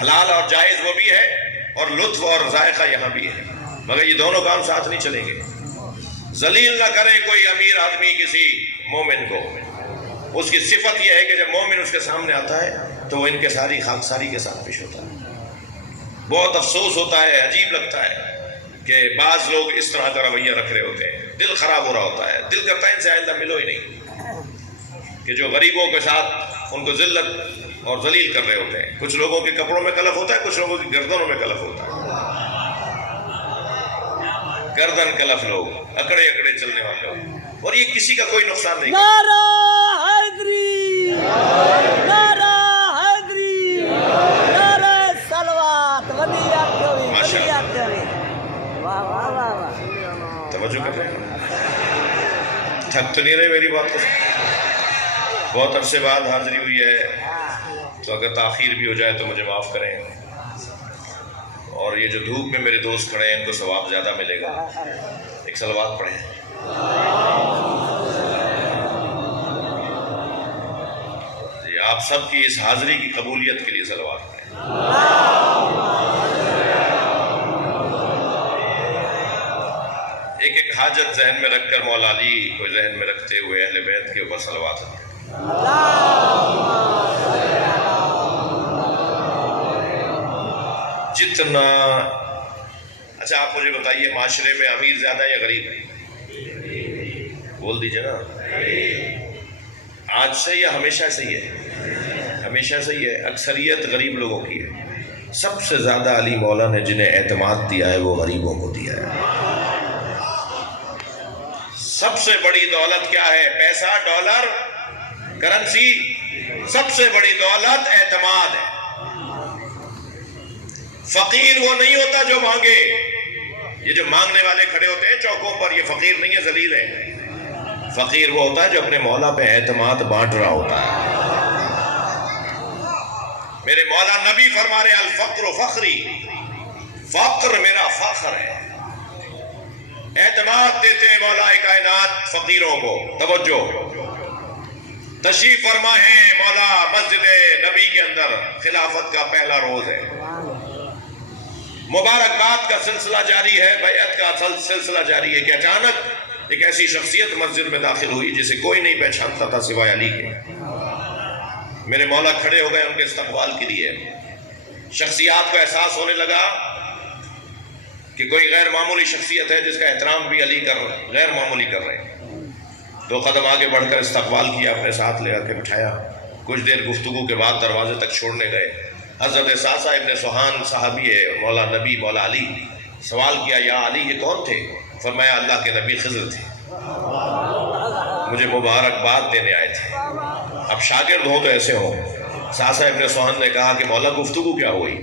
حلال اور جائز وہ بھی ہے اور لطف اور ذائقہ یہاں بھی ہے، مگر یہ دونوں کام ساتھ نہیں چلیں گے۔ ذلیل نہ کرے کوئی امیر آدمی کسی مومن کو، اس کی صفت یہ ہے کہ جب مومن اس کے سامنے آتا ہے تو وہ انکساری خاکساری کے ساتھ پیش ہوتا ہے۔ بہت افسوس ہوتا ہے، عجیب لگتا ہے کہ بعض لوگ اس طرح کا رویہ رکھ رہے ہوتے ہیں، دل خراب ہو رہا ہوتا ہے، دل کرتا ہے ان سے آئندہ ملو ہی نہیں، کہ جو غریبوں کے ساتھ ان کو ذلت اور ذلیل کر رہے ہوتے ہیں۔ کچھ لوگوں کے کپڑوں میں کلف ہوتا ہے، کچھ لوگوں کی گردنوں میں کلف ہوتا ہے، گردن کلف لوگ، اکڑے اکڑے چلنے والے لوگ، اور یہ کسی کا کوئی نقصان نہیں کرتا۔ نعرہ حیدری، نعرہ حیدری، نعرہ صلوات، ودیعت کریں، ودیعت کریں۔ واہ واہ واہ واہ، توجہ کر رہے ہیں؟ تھک تو نہیں رہے میری بات کو؟ بہت عرصے بعد حاضری ہوئی ہے تو اگر تاخیر بھی ہو جائے تو مجھے معاف کریں، اور یہ جو دھوپ میں میرے دوست کھڑے ہیں ان کو ثواب زیادہ ملے گا۔ ایک صلوات پڑھیں۔ جی آپ سب کی اس حاضری کی قبولیت کے لیے صلوات پڑھیں۔ ایک ایک حاجت ذہن میں رکھ کر مولا علی کو ذہن میں رکھتے ہوئے اہل بیت کے اوپر صلوات پڑھیں۔ جتنا اچھا آپ مجھے بتائیے، معاشرے میں امیر زیادہ ہے یا غریب ہے؟ بول دیجئے نا، آج سے یا ہمیشہ سے ہی ہے؟ ہمیشہ سے ہی ہے۔ اکثریت غریب لوگوں کی ہے۔ سب سے زیادہ علی مولا نے جنہیں اعتماد دیا ہے وہ غریبوں کو دیا ہے۔ سب سے بڑی دولت کیا ہے؟ پیسہ، ڈالر، کرنسی، سب سے بڑی دولت اعتماد ہے۔ فقیر وہ نہیں ہوتا جو مانگے، یہ جو مانگنے والے کھڑے ہوتے ہیں چوکوں پر، یہ فقیر نہیں ہے، ذلیل ہے۔ فقیر وہ ہوتا ہے جو اپنے مولا پہ اعتماد بانٹ رہا ہوتا ہے۔ میرے مولا نبی فرما رہے الفقر فخری، فقر میرا فخر ہے۔ اعتماد دیتے ہیں مولا کائنات فقیروں کو۔ توجہ، تشریف فرما ہے مولا مسجد نبی کے اندر، خلافت کا پہلا روز ہے، مبارکباد کا سلسلہ جاری ہے، بیعت کا سلسلہ جاری ہے کہ اچانک ایک ایسی شخصیت مسجد میں داخل ہوئی جسے کوئی نہیں پہچانتا تھا سوائے علی کے۔ میرے مولا کھڑے ہو گئے ان کے استقبال کے لیے۔ شخصیات کو احساس ہونے لگا کہ کوئی غیر معمولی شخصیت ہے جس کا احترام بھی علی غیر معمولی کر رہے ہیں۔ 2 قدم آگے بڑھ کر استقبال کیا، اپنے ساتھ لے آ کے بٹھایا۔ کچھ دیر گفتگو کے بعد دروازے تک چھوڑنے گئے۔ حضرت ساسا ابن سوہان صحابی ہے، مولا نبی مولا علی، سوال کیا یا علی یہ کون تھے؟ فرمایا اللہ کے نبی خضر تھے، مجھے مبارکباد دینے آئے تھے۔ اب شاگرد ہوں تو ایسے ہوں۔ ساسا ابن سوہان نے کہا کہ مولا گفتگو کیا ہوئی؟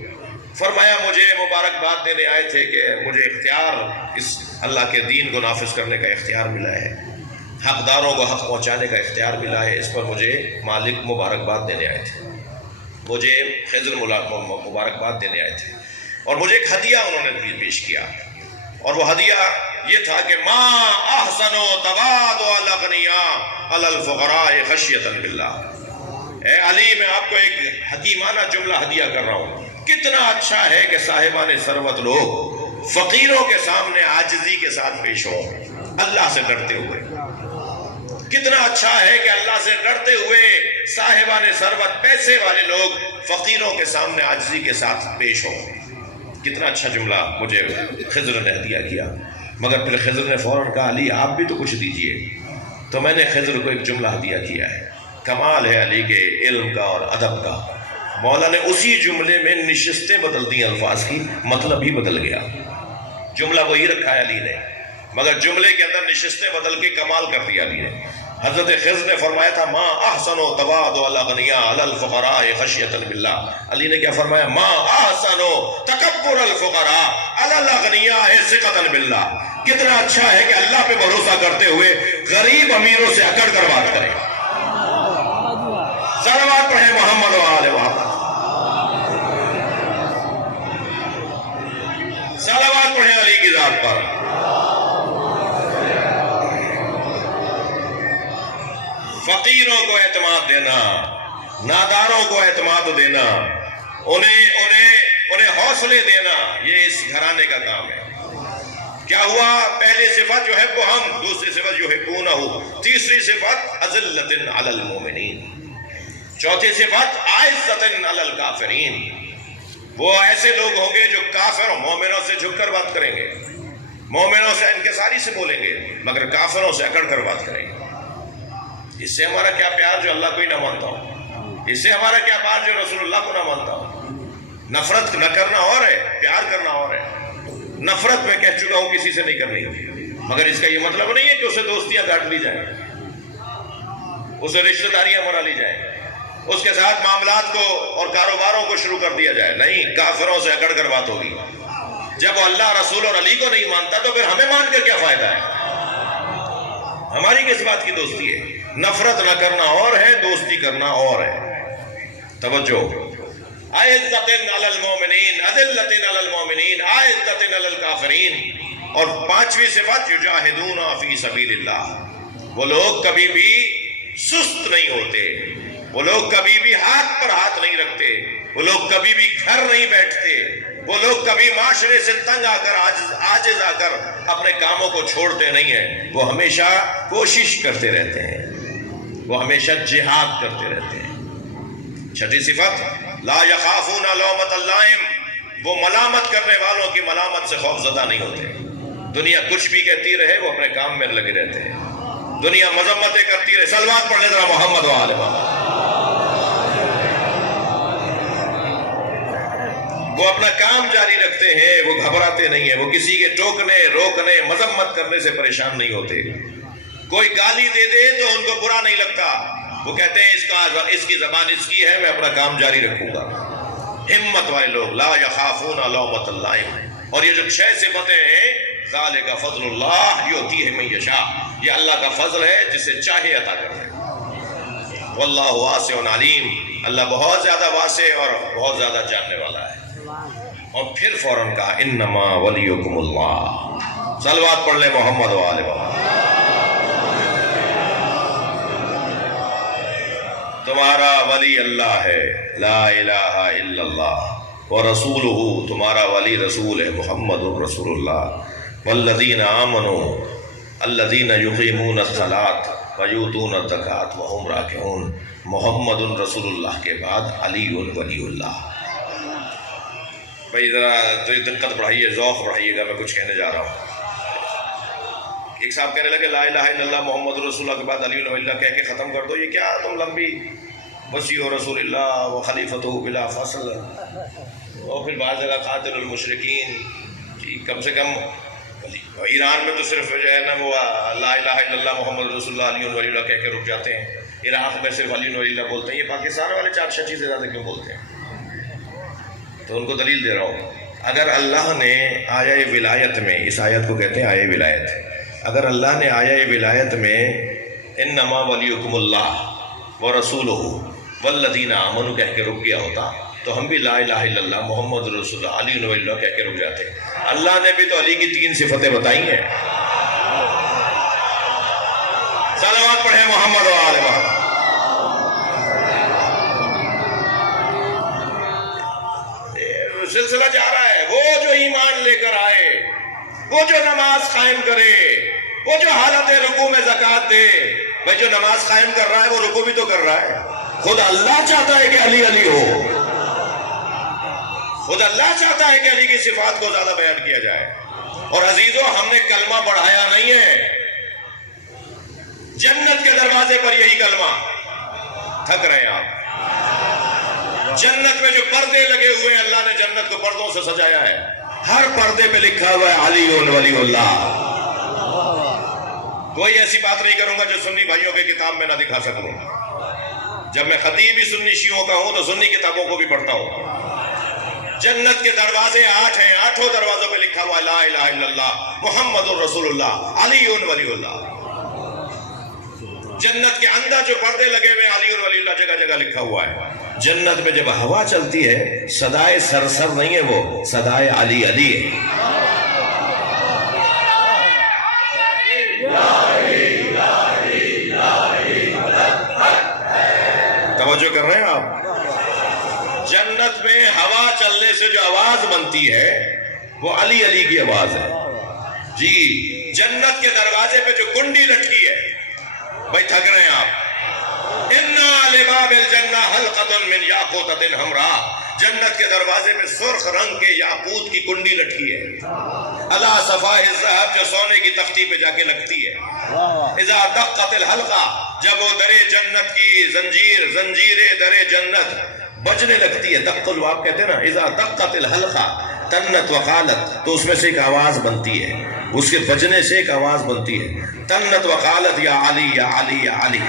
فرمایا مجھے مبارکباد دینے آئے تھے کہ مجھے اختیار، اس اللہ کے دین کو نافذ کرنے کا اختیار ملا ہے، حقداروں کو حق پہنچانے کا اختیار ملا ہے، اس پر مجھے مالک مبارکباد دینے آئے تھے، مجھے خضر مبارکباد دینے آئے تھے، اور مجھے ایک ہدیہ انہوں نے بھی پیش کیا، اور وہ ہدیہ یہ تھا کہ ما احسن تواضع الاغنیاء علی الفقراء خشیۃ باللہ۔ اے علی میں آپ کو ایک حکیمانہ جملہ ہدیہ کر رہا ہوں، کتنا اچھا ہے کہ صاحبان ثروت لوگ فقیروں کے سامنے عاجزی کے ساتھ پیش ہو، اللہ سے ڈرتے ہوئے۔ کتنا اچھا ہے کہ اللہ سے ڈرتے ہوئے صاحبان ثروت پیسے والے لوگ فقیروں کے سامنے عاجزی کے ساتھ پیش ہو۔ کتنا اچھا جملہ مجھے خضر نے ہدیہ کیا، مگر پھر خضر نے فوراً کہا علی آپ بھی تو کچھ دیجئے، تو میں نے خضر کو ایک جملہ ہدیہ کیا ہے۔ کمال ہے علی کے علم کا اور ادب کا، مولا نے اسی جملے میں نشستیں بدل دی، الفاظ کی مطلب ہی بدل گیا۔ جملہ وہی رکھا ہے علی نے، مگر جملے کے اندر نشستیں بدل کے کمال کر دیا علی نے۔ حضرت خضر نے فرمایا تھا ما احسن تواضع الاغنیاء علی الفقراء خشیۃ باللہ، علی نے کیا فرمایا؟ ما احسن تکبر الفقراء علی الاغنیاء ثقۃ باللہ، کتنا اچھا ہے کہ اللہ پہ بھروسہ کرتے ہوئے غریب امیروں سے اکڑ کر بات کرے۔ صلوات پڑھیں محمد و آل محمد، صلوات پڑھیں علی کی ذات پر۔ فقیروں کو اعتماد دینا، ناداروں کو اعتماد دینا، انہیں حوصلے دینا، یہ اس گھرانے کا کام ہے۔ کیا ہوا؟ پہلی صفت یحبہم، دوسری صفت یحبونہ، تیسری صفت اذلۃ علی المؤمنین، چوتھی صفت اعزۃ علی الکافرین۔ وہ ایسے لوگ ہوں گے جو کافر اور مومنوں سے جھک کر بات کریں گے، مومنوں سے انکساری سے بولیں گے، مگر کافروں سے اکڑ کر بات کریں گے۔ اس سے ہمارا کیا پیار جو اللہ کو ہی نہ مانتا ہو، اس سے ہمارا کیا پیار جو رسول اللہ کو نہ مانتا ہو۔ نفرت نہ کرنا اور ہے، پیار کرنا اور ہے۔ نفرت میں کہہ چکا ہوں کسی سے نہیں کرنی، مگر اس کا یہ مطلب نہیں ہے کہ اسے دوستیاں کاٹ لی جائیں، اسے رشتہ داریاں بنا لی جائیں، اس کے ساتھ معاملات کو اور کاروباروں کو شروع کر دیا جائے، نہیں، کافروں سے اکڑ کر بات ہوگی۔ جب وہ اللہ رسول اور علی کو نہیں مانتا تو پھر ہمیں مان کر کیا فائدہ ہے؟ ہماری کس بات کی دوستی ہے؟ نفرت نہ کرنا اور ہے، دوستی کرنا اور ہے۔ توجہ، اعزۃ علی المؤمنین، اذلۃ علی المؤمنین، اعزۃ علی الکافرین۔ اور پانچویں صفت یجاہدون فی سبیل اللہ، وہ لوگ کبھی بھی سست نہیں ہوتے، وہ لوگ کبھی بھی ہاتھ پر ہاتھ نہیں رکھتے، وہ لوگ کبھی بھی گھر نہیں بیٹھتے، وہ لوگ کبھی معاشرے سے تنگ آ کر عاجز آ کر اپنے کاموں کو چھوڑتے نہیں ہیں، وہ ہمیشہ کوشش کرتے رہتے ہیں، وہ ہمیشہ جہاد کرتے رہتے ہیں۔ چھٹی صفت لا یخافون لومۃ اللائم، وہ ملامت کرنے والوں کی ملامت سے خوف زدہ نہیں ہوتے۔ دنیا کچھ بھی کہتی رہے، وہ اپنے کام میں لگے رہتے ہیں، دنیا مذمتیں کرتی رہے۔ صلوات پڑھنے ذرا محمد و آل محمد۔ وہ اپنا کام جاری رکھتے ہیں، وہ گھبراتے نہیں ہیں، وہ کسی کے ٹوکنے، روکنے، مذمت کرنے سے پریشان نہیں ہوتے۔ کوئی گالی دے دے تو ان کو برا نہیں لگتا، وہ کہتے ہیں اس کی زبان اس کی ہے، میں اپنا کام جاری رکھوں گا۔ ہمت والے لوگ، لا یخافون لومۃ اللائم۔ اور یہ جو 6 صفتیں ہیں، ذالک فضل اللہ یؤتیہ من یشاء، یہ اللہ کا فضل ہے جسے چاہے عطا کرتا ہے۔ واللہ واسع علیم، اللہ بہت زیادہ واسع اور بہت زیادہ جاننے والا ہے۔ اور پھر فوراً کہا انما ولیکم اللہ، صلوات پڑھ لیں محمد و آل محمد۔ تمہارا ولی اللہ ہے، لا الہ الا اللہ، ورسولہ، تمہارا ولی رسول ہے محمد رسول اللہ۔ والذین آمنوا الذین یقیمون الصلاۃ ویؤتون الزکاۃ وہم راکعون، محمد رسول اللہ کے بعد علی ولی اللہ۔ بھائی ذرا دقت بڑھائیے، ذوق بڑھائیے گا، میں کچھ کہنے جا رہا ہوں۔ ایک صاحب کہنے لگے لا الہ الا اللہ محمد رسول اللہ کے بعد علی ولی اللہ کہہ کے ختم کر دو، یہ کیا تم لمبی وصی رسول اللہ و خلیفتہ بلا فصل، اور پھر بعض جگہ قاتل المشرکین، کم سے کم ایران میں تو صرف جو ہے نا وہ لا الہ الا اللہ محمد رسول اللہ علی ولی اللہ کہہ کے رک جاتے ہیں، عراق میں صرف علی ولی اللہ بولتے ہیں، یہ پاکستان والے 4 چیزیں زیادہ کیوں بولتے ہیں؟ تو ان کو دلیل دے رہا ہوں، اگر اللہ نے آیہ ولایت میں، اس آیت کو کہتے ہیں آیہ ولایت، اگر اللہ نے آیہ ولایت میں انما ولیکم اللہ ورسولہ والذین آمنوا کہہ کے رک گیا ہوتا تو ہم بھی لا الہ الا اللہ محمد رسول اللہ علی ولی اللہ کہہ کے رک جاتے۔ اللہ نے بھی تو علی کی 3 صفتیں بتائی ہیں۔ صلوات پڑھیں محمد و آل محمد۔ کر آئے، وہ جو نماز قائم کرے، وہ جو حالت رکوع میں زکوٰۃ دے. بھائی جو نماز قائم کر رہا ہے وہ رکوع بھی تو کر رہا ہے. خود اللہ چاہتا ہے کہ علی علی ہو، خود اللہ چاہتا ہے کہ علی کی صفات کو زیادہ بیان کیا جائے. اور عزیزو، ہم نے کلمہ بڑھایا نہیں ہے، جنت کے دروازے پر یہی کلمہ. تھک رہے ہیں آپ؟ جنت میں جو پردے لگے ہوئے ہیں، اللہ نے جنت کو پردوں سے سجایا ہے. ہر پردے پہ لکھا ہوا ہے علی ولی اللہ. کوئی ایسی بات نہیں کروں گا جو سنی بھائیوں کے کتاب میں نہ دکھا سکوں. جب میں خطیب بھی سنی شیعوں کا ہوں تو سنی کتابوں کو بھی پڑھتا ہوں. جنت کے دروازے 8 ہیں، 8 دروازوں پہ لکھا ہوا لا الہ الا اللہ محمد الرسول اللہ علی ولی اللہ. جنت کے اندر جو پردے لگے ہوئے علی ولی اللہ جگہ جگہ لکھا ہوا ہے. جنت میں جب ہوا چلتی ہے صدائے سرسر نہیں ہے، وہ صدائے علی علی ہے. توجہ کر رہے ہیں آپ؟ جنت میں ہوا چلنے سے جو آواز بنتی ہے وہ علی علی کی آواز ہے. جی جنت کے دروازے پہ جو کنڈی لٹکی ہے، بھائی تھک رہے ہیں آپ؟ اِنَّا لِبَابِ الْجَنَّةِ حَلْقَةٌ مِّن یاقوتۃ حمراء. جنت کے دروازے میں سرخ رنگ کے یاقوت کی کنڈی لٹکی ہے. عَلَىٰ صَفَائِهِ الذَّهَبِ، جو سونے کی تختی پہ جا کے لگتی ہے. اِذَا دَقَّتِ الْحَلْقَةُ، جب وہ درے جنت کی زنجیر درے جنت بجنے لگتی ہے. دق الواب کہتے ہیں نا، اذا دقت الحلقہ تنت وقالت، تو اس میں سے ایک آواز بنتی ہے، اس کے بجنے سے ایک آواز بنتی ہے. تنت وقالت یا علی یا علی یا علی.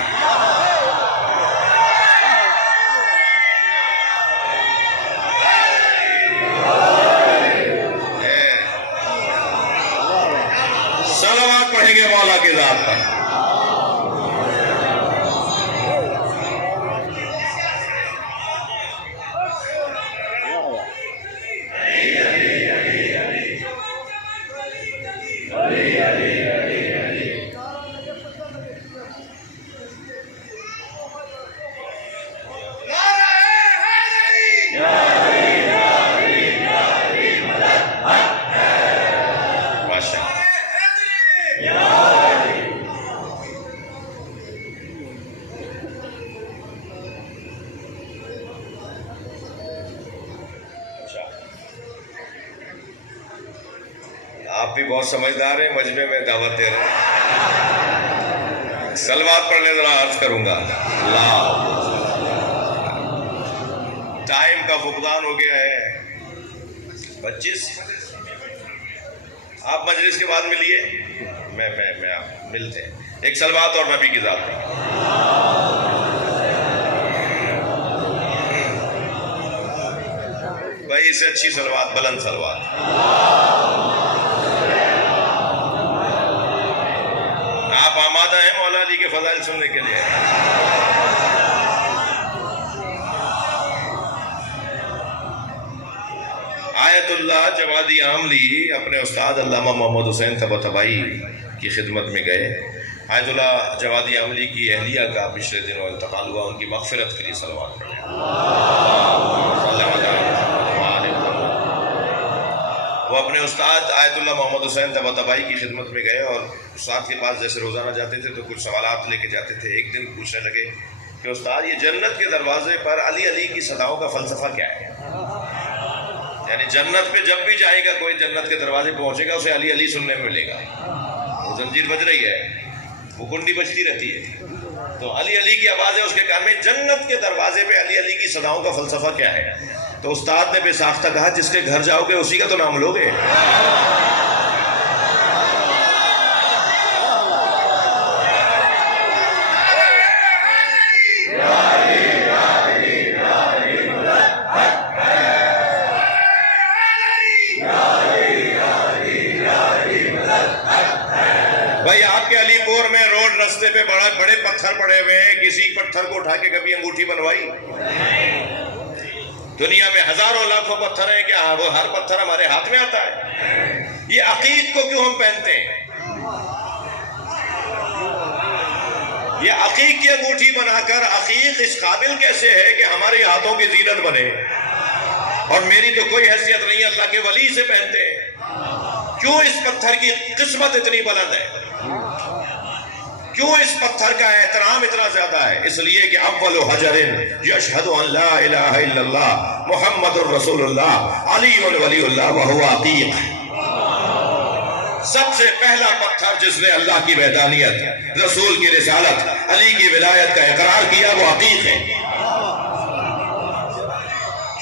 صلوات پڑھیں گے مولا کی ذات پر. آپ بھی بہت سمجھدار ہیں، مجمع میں دعوت دے رہے ہیں. صلوات پڑھنے ذرا عرض کروں گا. ٹائم کا فقدان ہو گیا ہے. 25 آپ مجلس کے بعد ملیے، میں آپ ملتے ہیں. ایک صلوات اور نبی کی ذات پر. بھائی اس سے اچھی صلوات، بلند صلوات. آپ آمادہ ہیں مولا علی کے فضائل سننے کے لیے؟ آیت اللہ جوادی عاملی اپنے استاد علامہ محمد حسین طباطبائی کی خدمت میں گئے. آیت اللہ جوادی عاملی کی اہلیہ کا پچھلے دنوں انتقال ہوا، ان کی مغفرت کے لیے صلوات پڑھیں. وہ اپنے استاد آیت اللہ محمد حسین طباطبائی کی خدمت میں گئے اور استاد کے پاس جیسے روزانہ جاتے تھے تو کچھ سوالات لے کے جاتے تھے. ایک دن پوچھنے لگے کہ استاد یہ جنت کے دروازے پر علی علی کی صداؤں کا فلسفہ کیا ہے؟ یعنی جنت پہ جب بھی جائے گا کوئی، جنت کے دروازے پہنچے گا، اسے علی علی سننے میں ملے گا. وہ زنجیر بج رہی ہے، وہ کنڈی بجتی رہتی ہے، تو علی علی کی آوازیں اس کے کان میں. جنت کے دروازے پہ علی علی کی صداؤں کا فلسفہ کیا ہے؟ تو استاد نے بے ساختہ کہا جس کے گھر جاؤ گے اسی کا تو نام لوگے. بھائی آپ کے علی پور میں روڈ رستے پہ بڑے پتھر پڑے ہوئے ہیں، کسی پتھر کو اٹھا کے کبھی انگوٹھی بنوائی؟ دنیا میں ہزاروں لاکھوں پتھر ہیں، کیا وہ ہر پتھر ہمارے ہاتھ میں آتا ہے؟ یہ عقیق کو کیوں ہم پہنتے ہیں؟ یہ عقیق کی انگوٹھی بنا کر عقیق اس قابل کیسے ہے کہ ہمارے ہاتھوں کی زینت بنے؟ اور میری تو کوئی حیثیت نہیں، اللہ کے ولی سے پہنتے ہیں. کیوں اس پتھر کی قسمت اتنی بلند ہے؟ کیوں اس پتھر کا احترام اتنا زیادہ ہے؟ اس لیے کہ اول حجر یشہد ان لا الہ الا اللہ محمد الرسول اللہ علی ولی اللہ وہو عقیق. سب سے پہلا پتھر جس نے اللہ کی وحدانیت، رسول کی رسالت، علی کی ولایت کا اقرار کیا وہ عقیق ہے.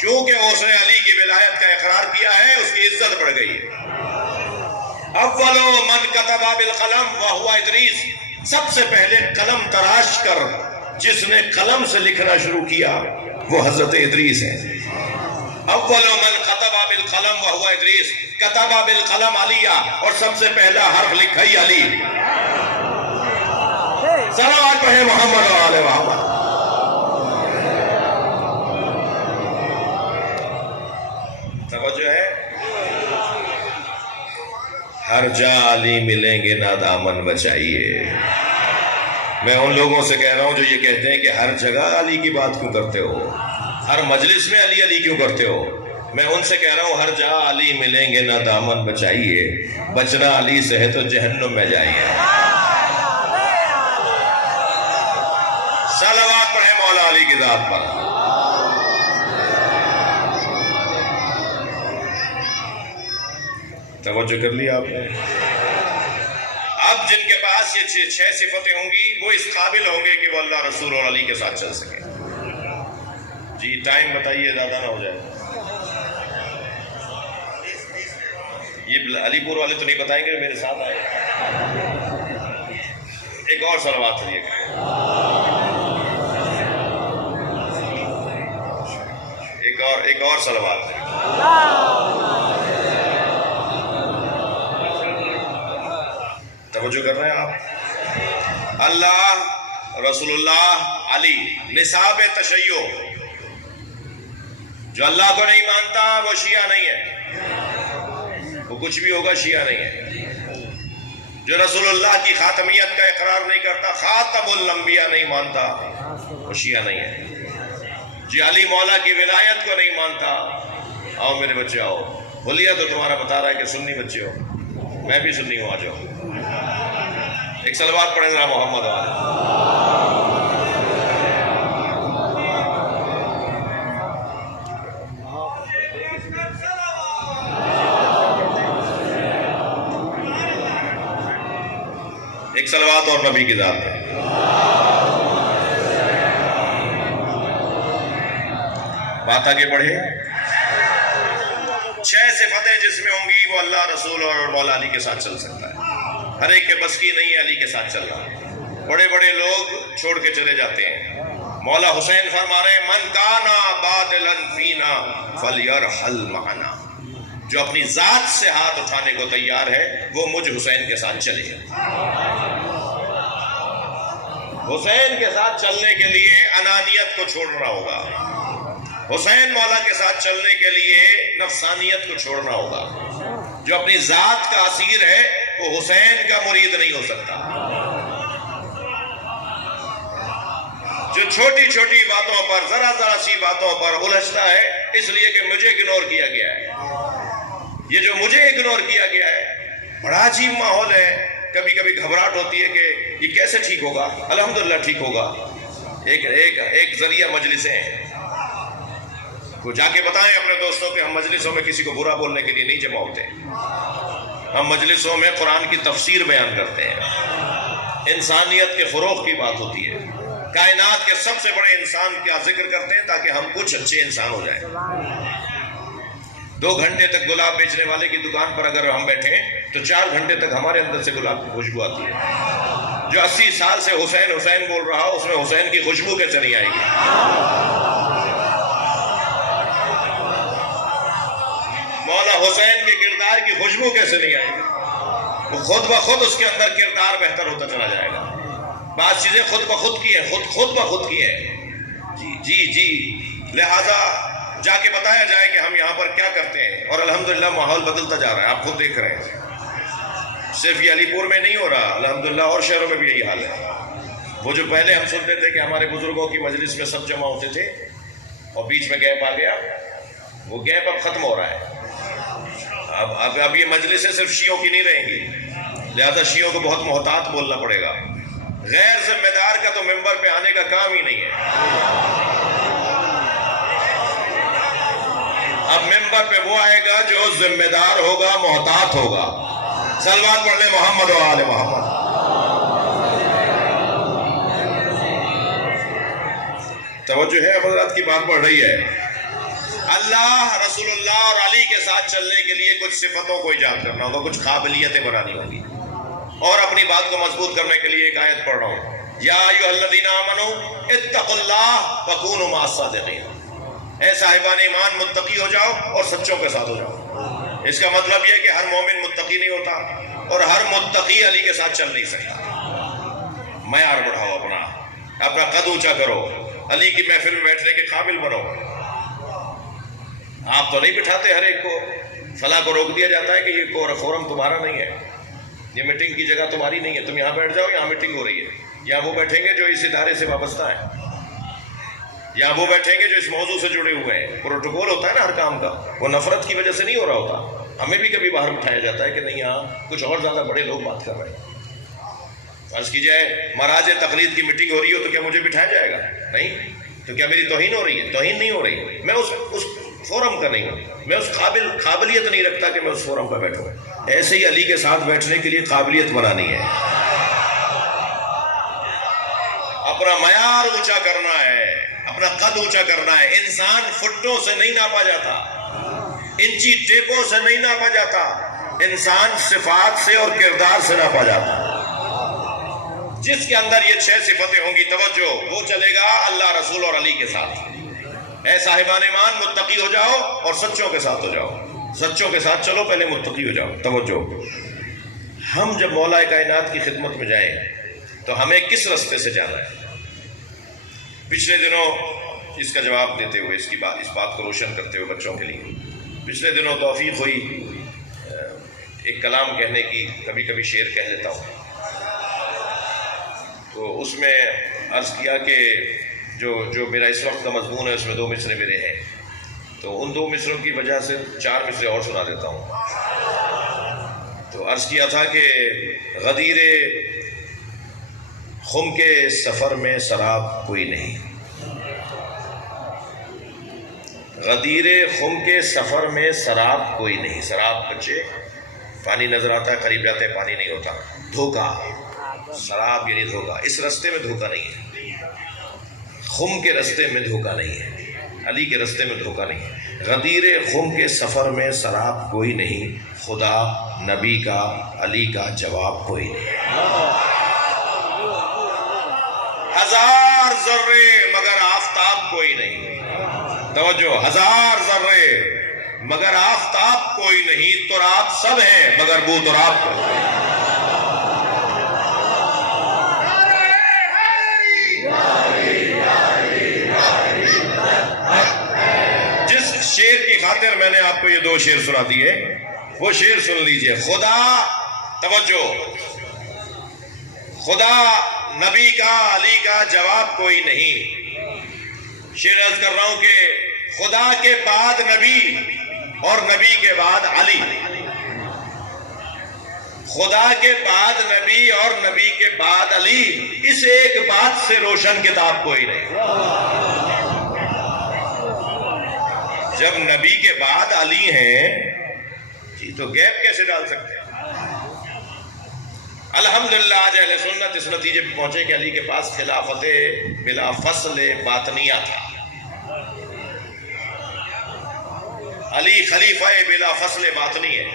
چونکہ اس نے علی کی ولایت کا اقرار کیا ہے اس کی عزت بڑھ گئی ہے. اول من کتب بالقلم وہو ادریس، سب سے پہلے قلم تراش کر جس نے قلم سے لکھنا شروع کیا وہ حضرت ادریس ہے. اول من کتب بالقلم وہو ادریس، کتب بالقلم علی، اور سب سے پہلا حرف لکھا ہی علی. صلوات پڑھیں محمد و آل محمد. توجہ ہے؟ ہر جا علی ملیں گے نہ دامن بچائیے. میں ان لوگوں سے کہہ رہا ہوں جو یہ کہتے ہیں کہ ہر جگہ علی کی بات کیوں کرتے ہو، ہر مجلس میں علی علی کیوں کرتے ہو. میں ان سے کہہ رہا ہوں ہر جا علی ملیں گے نہ دامن بچائیے، بچنا علی سے ہے تو جہنم میں جائیے. صلوات پڑھیں مولا علی کی ذات پر. توجہ کر لیا آپ نے؟ اب جن کے پاس یہ 6 صفتیں ہوں گی وہ اس قابل ہوں گے کہ وہ اللہ رسول اور علی کے ساتھ چل سکے. جی ٹائم بتائیے زیادہ نہ ہو جائے. یہ علی پور والے تو نہیں بتائیں گے میرے ساتھ آئے. ایک اور صلوات پڑھیے گا. ایک اور صلوات. توجہ کر رہے ہیں آپ؟ اللہ، رسول اللہ، علی. نصاب تشیع. جو اللہ کو نہیں مانتا وہ شیعہ نہیں ہے، وہ کچھ بھی ہوگا شیعہ نہیں ہے. جو رسول اللہ کی خاتمیت کا اقرار نہیں کرتا، خاتم الانبیاء نہیں مانتا، وہ شیعہ نہیں ہے. جو علی مولا کی ولایت کو نہیں مانتا، آؤ میرے بچے آؤ. بولیا تو تمہارا بتا رہا ہے کہ سنی بچے ہو، میں بھی سنی ہوں، آ جاؤ. ایک صلوات پڑھیں ذرا محمد والے. ایک صلوات اور نبی کی ذات ہے. بات آگے بڑھے. 6 صفتیں جس میں ہوں گی وہ اللہ، رسول اور مولا علی کے ساتھ چل سکتا ہے. ہر ایک کے بس کی نہیں ہے علی کے ساتھ چلنا. بڑے بڑے لوگ چھوڑ کے چلے جاتے ہیں. مولا حسین فرما رہے ہیں من کانا بادلا فینا فلیرحل معنا. جو اپنی ذات سے ہاتھ اٹھانے کو تیار ہے وہ مجھ حسین کے ساتھ چلے. حسین کے ساتھ چلنے کے لیے انانیت کو چھوڑنا ہوگا. حسین مولا کے ساتھ چلنے کے لیے نفسانیت کو چھوڑنا ہوگا. جو اپنی ذات کا اسیر ہے وہ حسین کا مرید نہیں ہو سکتا. جو چھوٹی چھوٹی باتوں پر، ذرا ذرا سی باتوں پر الجھتا ہے اس لیے کہ مجھے اگنور کیا گیا ہے. یہ جو مجھے اگنور کیا گیا ہے بڑا عجیب ماحول ہے. کبھی کبھی گھبراہٹ ہوتی ہے کہ یہ کیسے ٹھیک ہوگا. الحمدللہ ٹھیک ہوگا. ایک ذریعہ مجلسیں ہیں. کو جا کے بتائیں اپنے دوستوں کہ ہم مجلسوں میں کسی کو برا بولنے کے لیے نہیں جمع ہوتے. ہم مجلسوں میں قرآن کی تفسیر بیان کرتے ہیں. انسانیت کے فروغ کی بات ہوتی ہے. کائنات کے سب سے بڑے انسان کا ذکر کرتے ہیں تاکہ ہم کچھ اچھے انسان ہو جائیں. 2 گھنٹے تک گلاب بیچنے والے کی دکان پر اگر ہم بیٹھیں تو 4 گھنٹے تک ہمارے اندر سے گلاب کی خوشبو آتی ہے. جو 80 سال سے حسین حسین بول رہا اس میں حسین کی خوشبو کیسے نہیں آئے گی؟ مولا حسین کے کردار کی خوشبو کیسے نہیں آئے گی؟ وہ خود بخود اس کے اندر کردار بہتر ہوتا چلا جائے گا. بعض چیزیں خود بخود کی ہیں، خود بخود کی ہیں. جی لہذا جا کے بتایا جائے کہ ہم یہاں پر کیا کرتے ہیں. اور الحمدللہ ماحول بدلتا جا رہا ہے. آپ خود دیکھ رہے ہیں. صرف یہ علی پور میں نہیں ہو رہا، الحمدللہ اور شہروں میں بھی یہی حال ہے. وہ جو پہلے ہم سنتے تھے کہ ہمارے بزرگوں کی مجلس میں سب جمع ہوتے تھے اور بیچ میں گیپ آ گیا، وہ گیپ اب ختم ہو رہا ہے. اب یہ مجلسیں صرف شیعوں کی نہیں رہیں گی، لہذا شیعوں کو بہت محتاط بولنا پڑے گا. غیر ذمہ دار کا تو ممبر پہ آنے کا کام ہی نہیں ہے. اب ممبر پہ وہ آئے گا جو ذمہ دار ہوگا، محتاط ہوگا. صلوات پڑھ لیں محمد و آل محمد. توجہ ہے حضرات کی بات بڑھ رہی ہے. اللہ، رسول اللہ اور علی کے ساتھ چلنے کے لیے کچھ صفتوں کو ایجاد کرنا ہوگا، کچھ قابلیتیں بنانی ہوگی. اور اپنی بات کو مضبوط کرنے کے لیے ایک آیت پڑھ رہا ہوں، یا ایھا الذین آمنوا اتقوا اللہ وکونوا مع الصادقین. اے صاحبان ایمان، متقی ہو جاؤ اور سچوں کے ساتھ ہو جاؤ. اس کا مطلب یہ کہ ہر مومن متقی نہیں ہوتا اور ہر متقی علی کے ساتھ چل نہیں سکتا. معیار بڑھاؤ، اپنا قد اونچا کرو، علی کی محفل میں بیٹھنے کے قابل بنو. آپ تو نہیں بٹھاتے ہر ایک کو، فلاں کو روک دیا جاتا ہے کہ یہ فورم تمہارا نہیں ہے، یہ میٹنگ کی جگہ تمہاری نہیں ہے، تم یہاں بیٹھ جاؤ، یہاں میٹنگ ہو رہی ہے. یہاں وہ بیٹھیں گے جو اس ادارے سے وابستہ ہیں، یہاں وہ بیٹھیں گے جو اس موضوع سے جڑے ہوئے ہیں. پروٹوکول ہوتا ہے نا ہر کام کا، وہ نفرت کی وجہ سے نہیں ہو رہا ہوتا. ہمیں بھی کبھی باہر بٹھایا جاتا ہے کہ نہیں، یہاں کچھ اور زیادہ بڑے لوگ بات کر رہے ہیں. فرض کی جائے مراج تقلید کی میٹنگ ہو رہی ہو تو کیا مجھے بٹھایا جائے گا؟ نہیں. تو کیا میری توہین ہو رہی ہے؟ توہین نہیں ہو رہی. میں اس فورم کا نہیں ہوں، میں اس قابلیت نہیں رکھتا کہ میں اس فورم پر بیٹھوں. ایسے ہی علی کے ساتھ بیٹھنے کے لیے قابلیت بنانی ہے، اپنا معیار اونچا کرنا ہے، اپنا قد اونچا کرنا ہے. انسان فٹوں سے نہیں ناپا جاتا، انچی ٹیپوں سے نہیں ناپا جاتا. انسان صفات سے اور کردار سے ناپا جاتا. جس کے اندر یہ 6 صفتیں ہوں گی، توجہ، وہ چلے گا اللہ، رسول اور علی کے ساتھ. اے صاحبان ایمان، متقی ہو جاؤ اور سچوں کے ساتھ ہو جاؤ. سچوں کے ساتھ چلو، پہلے متقی ہو جاؤ. توجہ، ہم جب مولا کائنات کی خدمت میں جائیں تو ہمیں کس راستے سے جانا ہے؟ پچھلے دنوں اس کا جواب دیتے ہوئے، اس بات کو روشن کرتے ہوئے بچوں کے لیے، پچھلے دنوں توفیق ہوئی ایک کلام کہنے کی. کبھی کبھی شعر کہہ لیتا ہوں، تو اس میں عرض کیا کہ جو میرا اس وقت کا مضمون ہے اس میں 2 مصرے میرے ہیں، تو ان 2 مصروں کی وجہ سے 4 مصرے اور سنا دیتا ہوں. تو عرض کیا تھا کہ غدیر خم کے سفر میں سراب کوئی نہیں، غدیر خم کے سفر میں سراب کوئی نہیں. سراب بچے، پانی نظر آتا ہے، قریب جاتے ہیں پانی نہیں ہوتا. دھوکہ، سراب یعنی دھوکہ. اس رستے میں دھوکہ نہیں ہے، خم کے رستے میں دھوکہ نہیں ہے، علی کے رستے میں دھوکہ نہیں ہے. غدیر خم کے سفر میں سراب کوئی نہیں، خدا، نبی کا، علی کا جواب کوئی نہیں. ہزار ذرے مگر آفتاب کوئی نہیں. توجہ، ہزار ذرے مگر آفتاب کوئی نہیں. تراب سب ہیں مگر بو تراب کوئی نہیں. شعر کی خاطر میں نے آپ کو یہ 2 شعر سنا دیے، وہ شعر سن لیجئے. خدا، توجہ، خدا، نبی کا، علی کا جواب کوئی نہیں. شعر عرض کر رہا ہوں کہ خدا کے بعد نبی اور نبی کے بعد علی، خدا کے بعد نبی اور نبی کے بعد علی، اس ایک بات سے روشن کتاب کوئی نہیں. جب نبی کے بعد علی ہیں جی تو گیپ کیسے ڈال سکتے ہیں؟ الحمدللہ آج اہل سنت اس نتیجے پہ پہنچے کہ علی کے پاس خلافت بلا فصل باطنیہ تھا. علی خلیفہ بلا فصل باطنی ہے.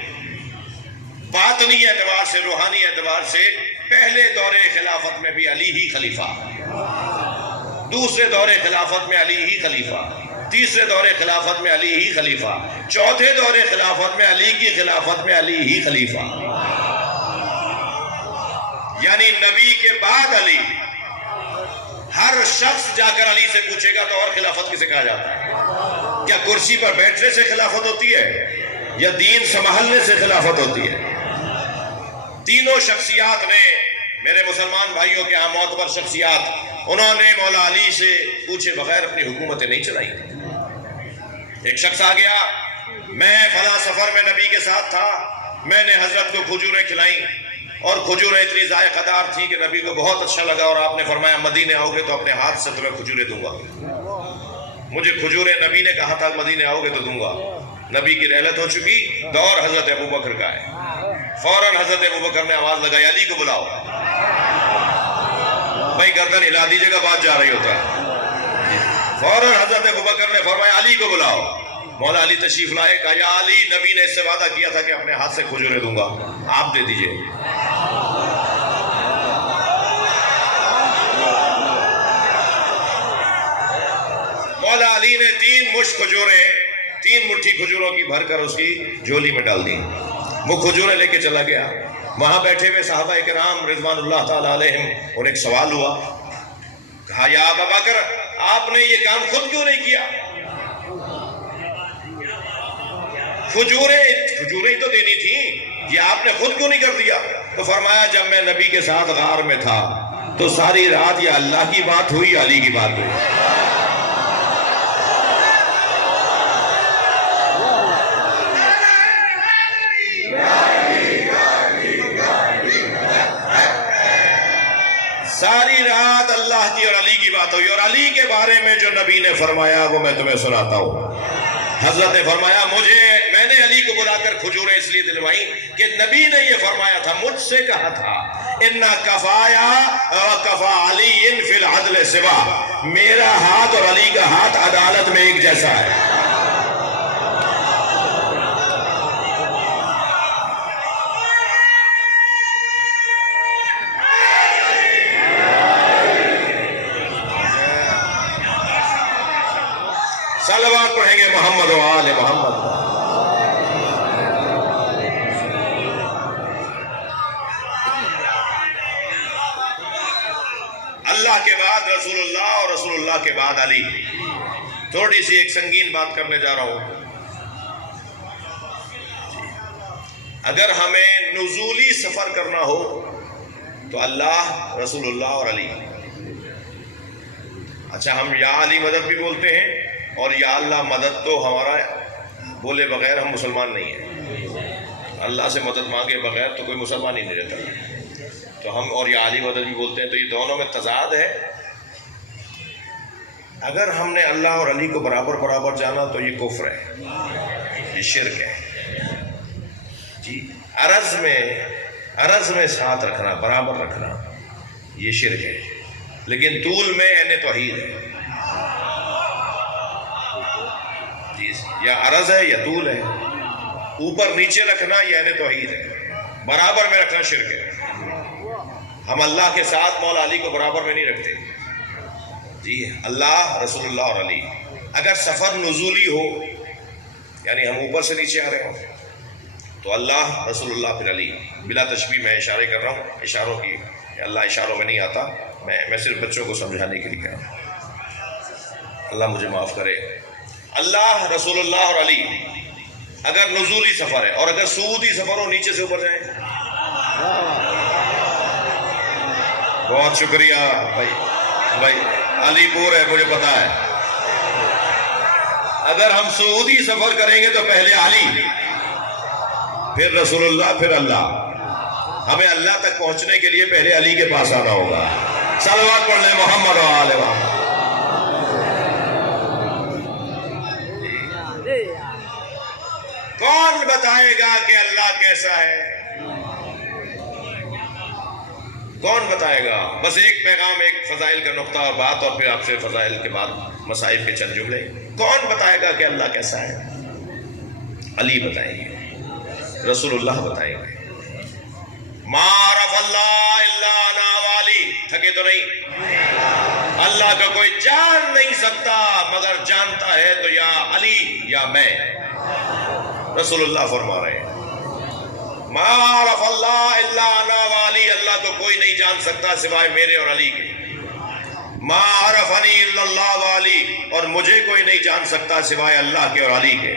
باطنی اعتبار سے، روحانی اعتبار سے پہلے دور خلافت میں بھی علی ہی خلیفہ، دوسرے دور خلافت میں علی ہی خلیفہ، تیسرے دور خلافت میں علی ہی خلیفہ، چوتھے دور خلافت میں علی کی خلافت میں علی ہی خلیفہ. یعنی نبی کے بعد علی. ہر شخص جا کر علی سے پوچھے گا تو اور خلافت کسے کہا جاتا ہے؟ کیا کرسی پر بیٹھنے سے خلافت ہوتی ہے یا دین سنبھالنے سے خلافت ہوتی ہے؟ تینوں شخصیات نے، میرے مسلمان بھائیوں کے ہاں معتبر شخصیات، انہوں نے مولا علی سے پوچھے بغیر اپنی حکومتیں نہیں چلائی. ایک شخص آ گیا میں فلاں سفر میں نبی کے ساتھ تھا، میں نے حضرت کو کھجوریں کھلائیں اور کھجوریں اتنی ذائقہ دار تھیں کہ نبی کو بہت اچھا لگا، اور آپ نے فرمایا مدینے آؤ گے تو اپنے ہاتھ سے تمہیں کھجوریں دوں گا۔ مجھے کھجوریں نبی نے کہا تھا مدینے آؤ گے تو دوں گا۔ نبی کی رحلت ہو چکی، دور حضرت ابوبکر کا ہے۔ فوراً حضرت ابوبکر نے آواز لگائی علی کو بلاؤ۔ بھائی گردن ہلا دیجیے گا، بات جا رہی ہوتا ہے۔ فوراً حضرت ابوبکر نے فرمایا علی کو بلاؤ۔ مولا علی تشریف لائے، کہا یا علی، نبی نے اس سے وعدہ کیا تھا کہ اپنے ہاتھ سے کھجوریں دوں گا، آپ دے دیجئے۔ مولا علی نے 3 مشت کھجوریں، 3 مٹھی کھجوروں کی بھر کر اس کی جھولی میں ڈال دی۔ وہ کھجوریں لے کے چلا گیا۔ وہاں بیٹھے ہوئے صحابہ کرام رضوان اللہ تعالی علیہم، انہیں ایک سوال ہوا، کہا یا ابوبکر، آپ نے یہ کام خود کیوں نہیں کیا؟ کھجوریں ہی تو دینی تھیں، یہ آپ نے خود کیوں نہیں کر دیا؟ تو فرمایا جب میں نبی کے ساتھ غار میں تھا تو ساری رات یا اللہ کی بات ہوئی یا علی کی بات ہوئی۔ ساری رات اللہ کی اور علی کی بات ہوئی، اور علی کے بارے میں جو نبی نے فرمایا وہ میں تمہیں سناتا ہوں۔ حضرت نے فرمایا میں نے علی کو بلا کر کھجوریں اس لیے دلوائی کہ نبی نے یہ فرمایا تھا، مجھ سے کہا تھا اِنَّا کَفَايَا وَكَفَا عَلِيٍّ فِي الْعَدْلِ سِوَا، میرا ہاتھ اور علی کا ہاتھ عدالت میں ایک جیسا ہے۔ صلوات پڑھیں گے محمد و آل محمد۔ اللہ کے بعد رسول اللہ اور رسول اللہ کے بعد علی۔ تھوڑی سی ایک سنگین بات کرنے جا رہا ہوں۔ اگر ہمیں نزولی سفر کرنا ہو تو اللہ، رسول اللہ اور علی۔ اچھا، ہم یا علی مدد بھی بولتے ہیں، اور یا اللہ مدد تو ہمارا بولے بغیر ہم مسلمان نہیں ہیں۔ اللہ سے مدد مانگے بغیر تو کوئی مسلمان ہی نہیں رہتا۔ تو ہم اور یا علی مدد بھی بولتے ہیں، تو یہ دونوں میں تضاد ہے۔ اگر ہم نے اللہ اور علی کو برابر برابر جانا تو یہ کفر ہے، یہ شرک ہے جی۔ عرض میں ساتھ رکھنا، برابر رکھنا، یہ شرک ہے، لیکن طول میں عین توحید ہے جی۔ یا عرض ہے یا طول ہے، اوپر نیچے رکھنا یہ عین توحید ہے، برابر میں رکھنا شرک ہے۔ ہم اللہ کے ساتھ مولا علی کو برابر میں نہیں رکھتے جی، اللہ، رسول اللہ اور علی۔ اگر سفر نزولی ہو، یعنی ہم اوپر سے نیچے آ رہے ہوں، تو اللہ، رسول اللہ، پھر علی۔ بلا تشبیہ میں اشارے کر رہا ہوں، اشاروں کی، اللہ اشاروں میں نہیں آتا، میں صرف بچوں کو سمجھانے کے لیے کہہ رہا ہوں۔ اللہ مجھے معاف کرے۔ اللہ، رسول اللہ اور علی اگر نزولی سفر ہے، اور اگر صعودی سفر ہو، نیچے سے اوپر جائیں۔ بہت شکریہ بھائی، علی پور ہے، مجھے پتا ہے۔ اگر ہم صعودی سفر کریں گے تو پہلے علی، پھر رسول اللہ، پھر اللہ۔ ہمیں اللہ تک پہنچنے کے لیے پہلے علی کے پاس آنا ہوگا۔ صلوات پڑھ لیں محمد و آل محمد۔ کون بتائے گا کہ اللہ کیسا ہے؟ کون بتائے گا؟ بس ایک پیغام، ایک فضائل کا نقطہ اور بات، اور پھر آپ سے فضائل کے بعد مصائب کے چند جملے۔ کون بتائے گا کہ اللہ کیسا ہے؟ علی بتائیں گے، رسول اللہ بتائیں گے۔ ما عرف اللہ الا انا والی، تھکے تو نہیں؟ اللہ کا کوئی جان نہیں سکتا مگر جانتا ہے تو یا علی یا میں۔ رسول اللہ فرما رہے ہیں ما عرف اللہ الا انا والی، اللہ کو کوئی نہیں جان سکتا سوائے میرے اور علی کے۔ ما عرفنی الا اللہ والی، اور مجھے کوئی نہیں جان سکتا سوائے اللہ کے اور علی کے۔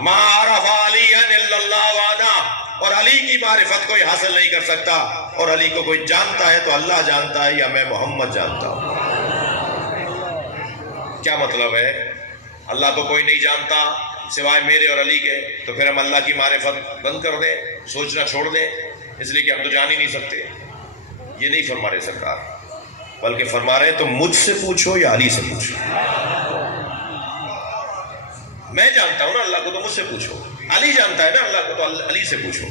ما عرف علی الا اللہ وانا، اور علی کی معرفت کوئی حاصل نہیں کر سکتا، اور علی کو کوئی جانتا ہے تو اللہ جانتا ہے یا میں محمد جانتا ہوں۔ کیا مطلب ہے؟ اللہ کو کوئی نہیں جانتا، سوائے میرے اور علی کے، تو پھر ہم اللہ کی معرفت بند کر دیں، سوچنا چھوڑ دیں، اس لیے کہ ہم تو جان ہی نہیں سکتے؟ یہ نہیں فرما رہے سرکار، بلکہ فرما رہے تم مجھ سے پوچھو یا علی سے پوچھو۔ میں جانتا ہوں نا اللہ کو، تو مجھ سے پوچھو۔ علی جانتا ہے نا اللہ کو، تو علی سے پوچھو۔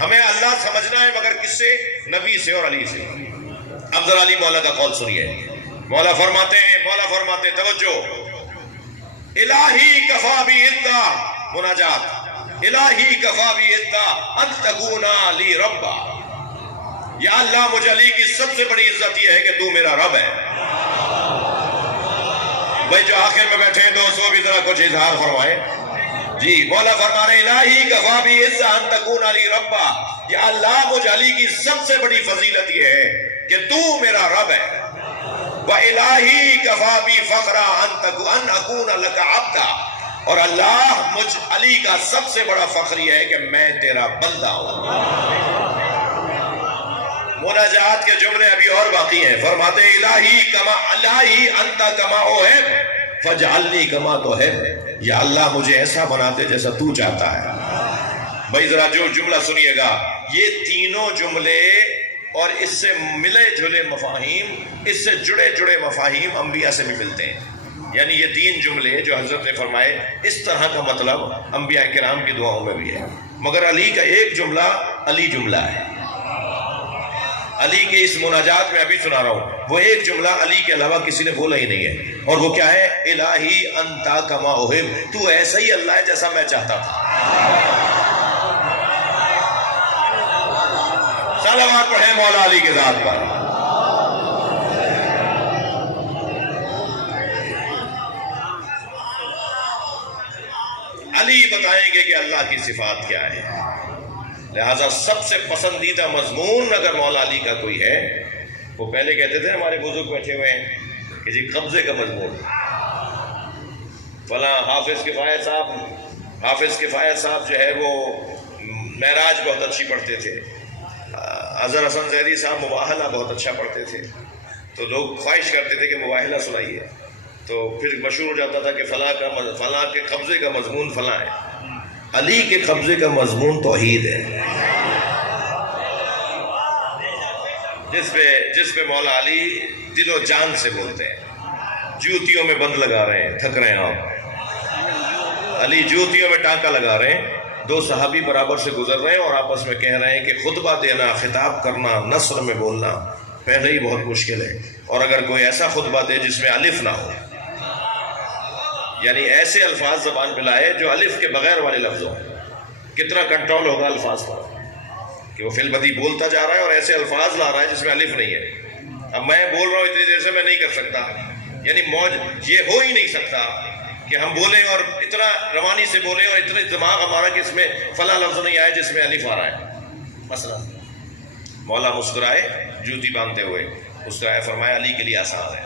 ہمیں اللہ سمجھنا ہے مگر کس سے؟ نبی سے اور علی سے۔ اب ذرا علی مولا کا قول سنیے۔ مولا فرماتے ہیں توجہ، الہی کفا بی عزا، مناجات، الہی کفا بی عزا ان تکونا لی ربا، یا اللہ مجھے علی کی سب سے بڑی عزت یہ ہے کہ تو میرا رب ہے۔ بھائی جو آخر میں بیٹھے ہیں دوست وہ بھی ذرا کچھ اظہار فرمائے جی۔ مولا فرما رہے الہی کفا بی عزا ان تکونا لی ربا، یا اللہ مجھے علی کی سب سے بڑی فضیلت یہ ہے کہ تو میرا رب ہے۔ وَإِلَٰهِي كَفَى بِي فَخْرًا أَنْ أَكُونَ لَكَ عَبْدًا، اور اللہ مجھ علی کا سب سے بڑا فخر یہ ہے کہ میں تیرا بندہ ہوں۔ مناجات کے جملے ابھی اور باقی ہیں۔ فرماتے ہیں الہی انت کما احب فاجعلنی کما تحب، یا اللہ مجھے ایسا بنا دے جیسا تو چاہتا ہے۔ بھائی ذرا جو جملہ سنیے گا، یہ تینوں جملے اور اس سے ملے جلے مفاہیم، اس سے جڑے مفاہیم انبیاء سے بھی ملتے ہیں۔ یعنی یہ تین جملے جو حضرت نے فرمائے، اس طرح کا مطلب انبیاء کرام کی دعاؤں میں بھی ہے، مگر علی کا ایک جملہ علی جملہ ہے۔ علی کے اس مناجات میں ابھی سنا رہا ہوں، وہ ایک جملہ علی کے علاوہ کسی نے بولا ہی نہیں ہے، اور وہ کیا ہے؟ الہی انتا کما احب، تو ایسا ہی اللہ ہے جیسا میں چاہتا تھا۔ صلوات پڑھیں مولا علی کے ذات پر۔ علی بتائیں گے کہ اللہ کی صفات کیا ہے، لہذا سب سے پسندیدہ مضمون اگر مولا علی کا کوئی ہے، وہ پہلے کہتے تھے ہمارے بزرگ بیٹھے ہوئے ہیں کہ جی قبضے کا مضمون، فلاں حافظ کفایت صاحب جو ہے وہ معراج بہت اچھی پڑھتے تھے، اظہر حسن زیدی صاحب مباہلہ بہت اچھا پڑھتے تھے، تو لوگ خواہش کرتے تھے کہ مباہلہ سنائیے، تو پھر مشہور ہو جاتا تھا کہ فلاں کے قبضے کا مضمون فلاں ہے۔ علی کے قبضے کا مضمون توحید ہے، جس پہ مولا علی دل و جان سے بولتے ہیں۔ جوتیوں میں بند لگا رہے ہیں، تھک رہے ہیں آپ، علی جوتیوں میں ٹانکا لگا رہے ہیں، دو صحابی برابر سے گزر رہے ہیں اور آپس میں کہہ رہے ہیں کہ خطبہ دینا، خطاب کرنا، نثر میں بولنا پہلے ہی بہت مشکل ہے، اور اگر کوئی ایسا خطبہ دے جس میں الف نہ ہو، یعنی ایسے الفاظ زبان پہ لائے جو الف کے بغیر والے لفظ ہوں، کتنا کنٹرول ہوگا الفاظ پر کہ وہ فی البدی بولتا جا رہا ہے اور ایسے الفاظ لا رہا ہے جس میں الف نہیں ہے۔ اب میں بول رہا ہوں اتنی دیر سے، میں نہیں کر سکتا، یعنی یہ ہو ہی نہیں سکتا کہ ہم بولیں اور اتنا روانی سے بولیں اور اتنا دماغ ہمارا کہ اس میں فلاں لفظ نہیں آئے جس میں الف آ رہا ہے۔ مثلا مولا مسکرائے جوتی باندھتے ہوئے، مسکرائے، فرمایا علی کے لیے آسان ہے۔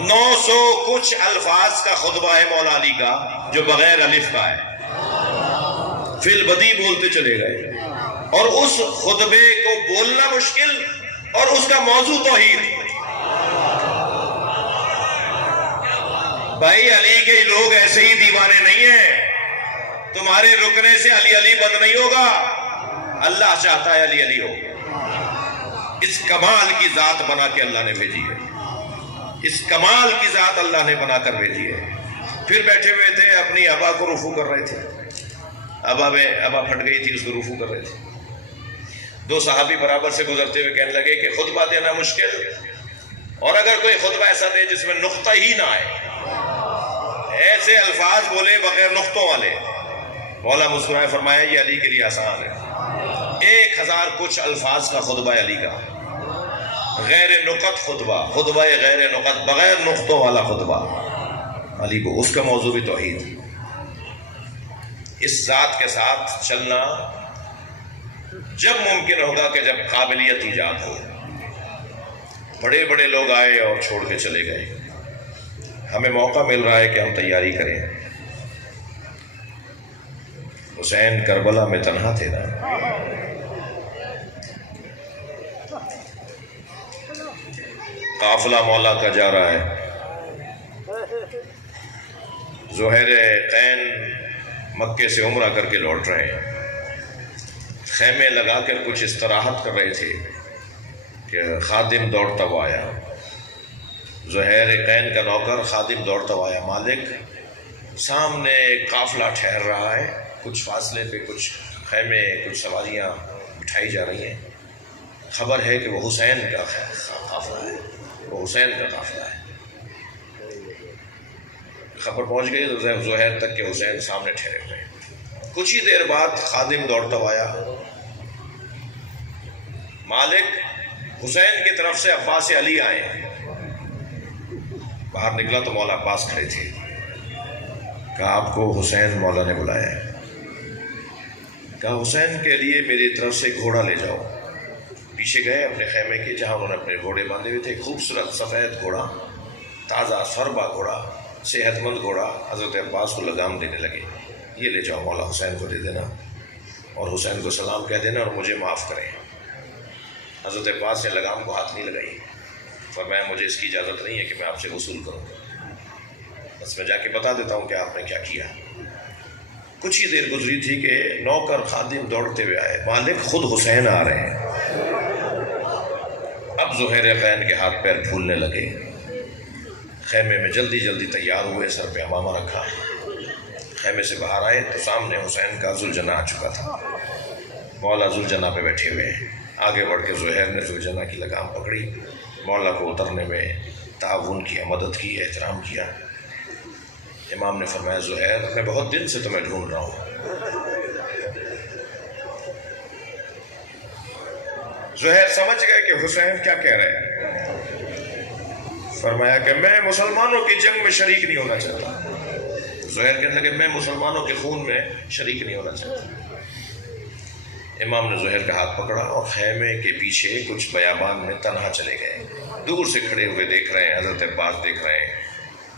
900 کچھ الفاظ کا خطبہ ہے مولا علی کا جو بغیر الف کا ہے، فی البدی بولتے چلے گئے، اور اس خطبے کو بولنا مشکل اور اس کا موضوع توحید۔ بھائی علی کے لوگ ایسے ہی دیوانے نہیں ہیں، تمہارے رکنے سے علی علی بند نہیں ہوگا، اللہ چاہتا ہے علی علی ہو۔ اس کمال کی ذات بنا کے اللہ نے بھیجی ہے، اس کمال کی ذات اللہ نے بنا کر بھیجی ہے۔ پھر بیٹھے ہوئے تھے، اپنی ابا کو رفو کر رہے تھے، ابا پھٹ گئی تھی، اس کو رفو کر رہے تھے۔ دو صحابی برابر سے گزرتے ہوئے کہنے لگے کہ خطبہ دینا مشکل، اور اگر کوئی خطبہ ایسا دے جس میں نقطہ ہی نہ آئے، ایسے الفاظ بولے بغیر نقطوں والے، مولا مسکرائے، فرمایا یہ علی کے لیے آسان ہے۔ 1000 کچھ الفاظ کا خطبہ علی کا، غیر نقط خطبہ غیر نقط، بغیر نقطوں والا خطبہ علی کو، اس کا موضوع بھی توحید۔ اس ذات کے ساتھ چلنا جب ممکن ہوگا کہ جب قابلیت ایجاد ہو۔ بڑے بڑے لوگ آئے اور چھوڑ کے چلے گئے، ہمیں موقع مل رہا ہے کہ ہم تیاری کریں۔ حسین کربلا میں تنہا تھے نا، قافلہ مولا کا جا رہا ہے، زہیر قین مکے سے عمرہ کر کے لوٹ رہے ہیں، خیمے لگا کر کچھ استراحت کر رہے تھے کہ خادم دوڑتا ہوا آیا، زہیر قین کا نوکر خادم دوڑتا ہوا آیا، مالک سامنے قافلہ ٹھہر رہا ہے، کچھ فاصلے پہ کچھ خیمے کچھ سواریاں اٹھائی جا رہی ہیں، خبر ہے کہ وہ حسین کا قافلہ ہے، وہ حسین کا قافلہ ہے۔ خبر پہنچ گئی تو زہیر تک کہ حسین سامنے ٹھہرے ہوئے ہیں۔ کچھ ہی دیر بعد خادم دوڑتا ہوا آیا، مالک حسین کی طرف سے عباس علی آئے۔ باہر نکلا تو مولا عباس کھڑے تھے، کہا آپ کو حسین مولا نے بلایا ہے، کہا حسین کے لیے میری طرف سے گھوڑا لے جاؤ۔ پیچھے گئے اپنے خیمے کے جہاں انہوں نے اپنے گھوڑے باندھے ہوئے تھے، خوبصورت سفید گھوڑا، تازہ سربا گھوڑا، صحت مند گھوڑا، حضرت عباس کو لگام دینے لگے، یہ لے جاؤ مولا حسین کو دے دینا اور حسین کو سلام کہہ دینا اور مجھے معاف کریں۔ حضرت عباس نے لگام کو ہاتھ نہیں لگائی، فرمایا مجھے اس کی اجازت نہیں ہے کہ میں آپ سے وصول کروں، بس میں جا کے بتا دیتا ہوں کہ آپ نے کیا کیا۔ کچھ ہی دیر گزری تھی کہ نوکر خادم دوڑتے ہوئے آئے، مالک خود حسین آ رہے ہیں۔ اب زہیر قین کے ہاتھ پیر پھولنے لگے، خیمے میں جلدی جلدی تیار ہوئے، سر پہ امامہ رکھا، خیمے سے باہر آئے تو سامنے حسین کا ذوالجناح آ چکا تھا، مولا ذوالجناح پہ بیٹھے ہوئے ہیں۔ آگے بڑھ کے زہیر نے ذوالجناح کی لگام پکڑی، مولا کو اترنے میں تعاون کیا، مدد کی، احترام کیا۔ امام نے فرمایا زہیر میں بہت دن سے تمہیں ڈھونڈ رہا ہوں۔ زہیر سمجھ گئے کہ حسین کیا کہہ رہے ہیں، فرمایا کہ میں مسلمانوں کی جنگ میں شریک نہیں ہونا چاہتا۔ زہیر کہنے لگے میں مسلمانوں کے خون میں شریک نہیں ہونا چاہتا۔ امام نے زہیر کا ہاتھ پکڑا اور خیمے کے پیچھے کچھ بیابان میں تنہا چلے گئے، دور سے کھڑے ہوئے دیکھ رہے ہیں، حضرت عباس دیکھ رہے ہیں،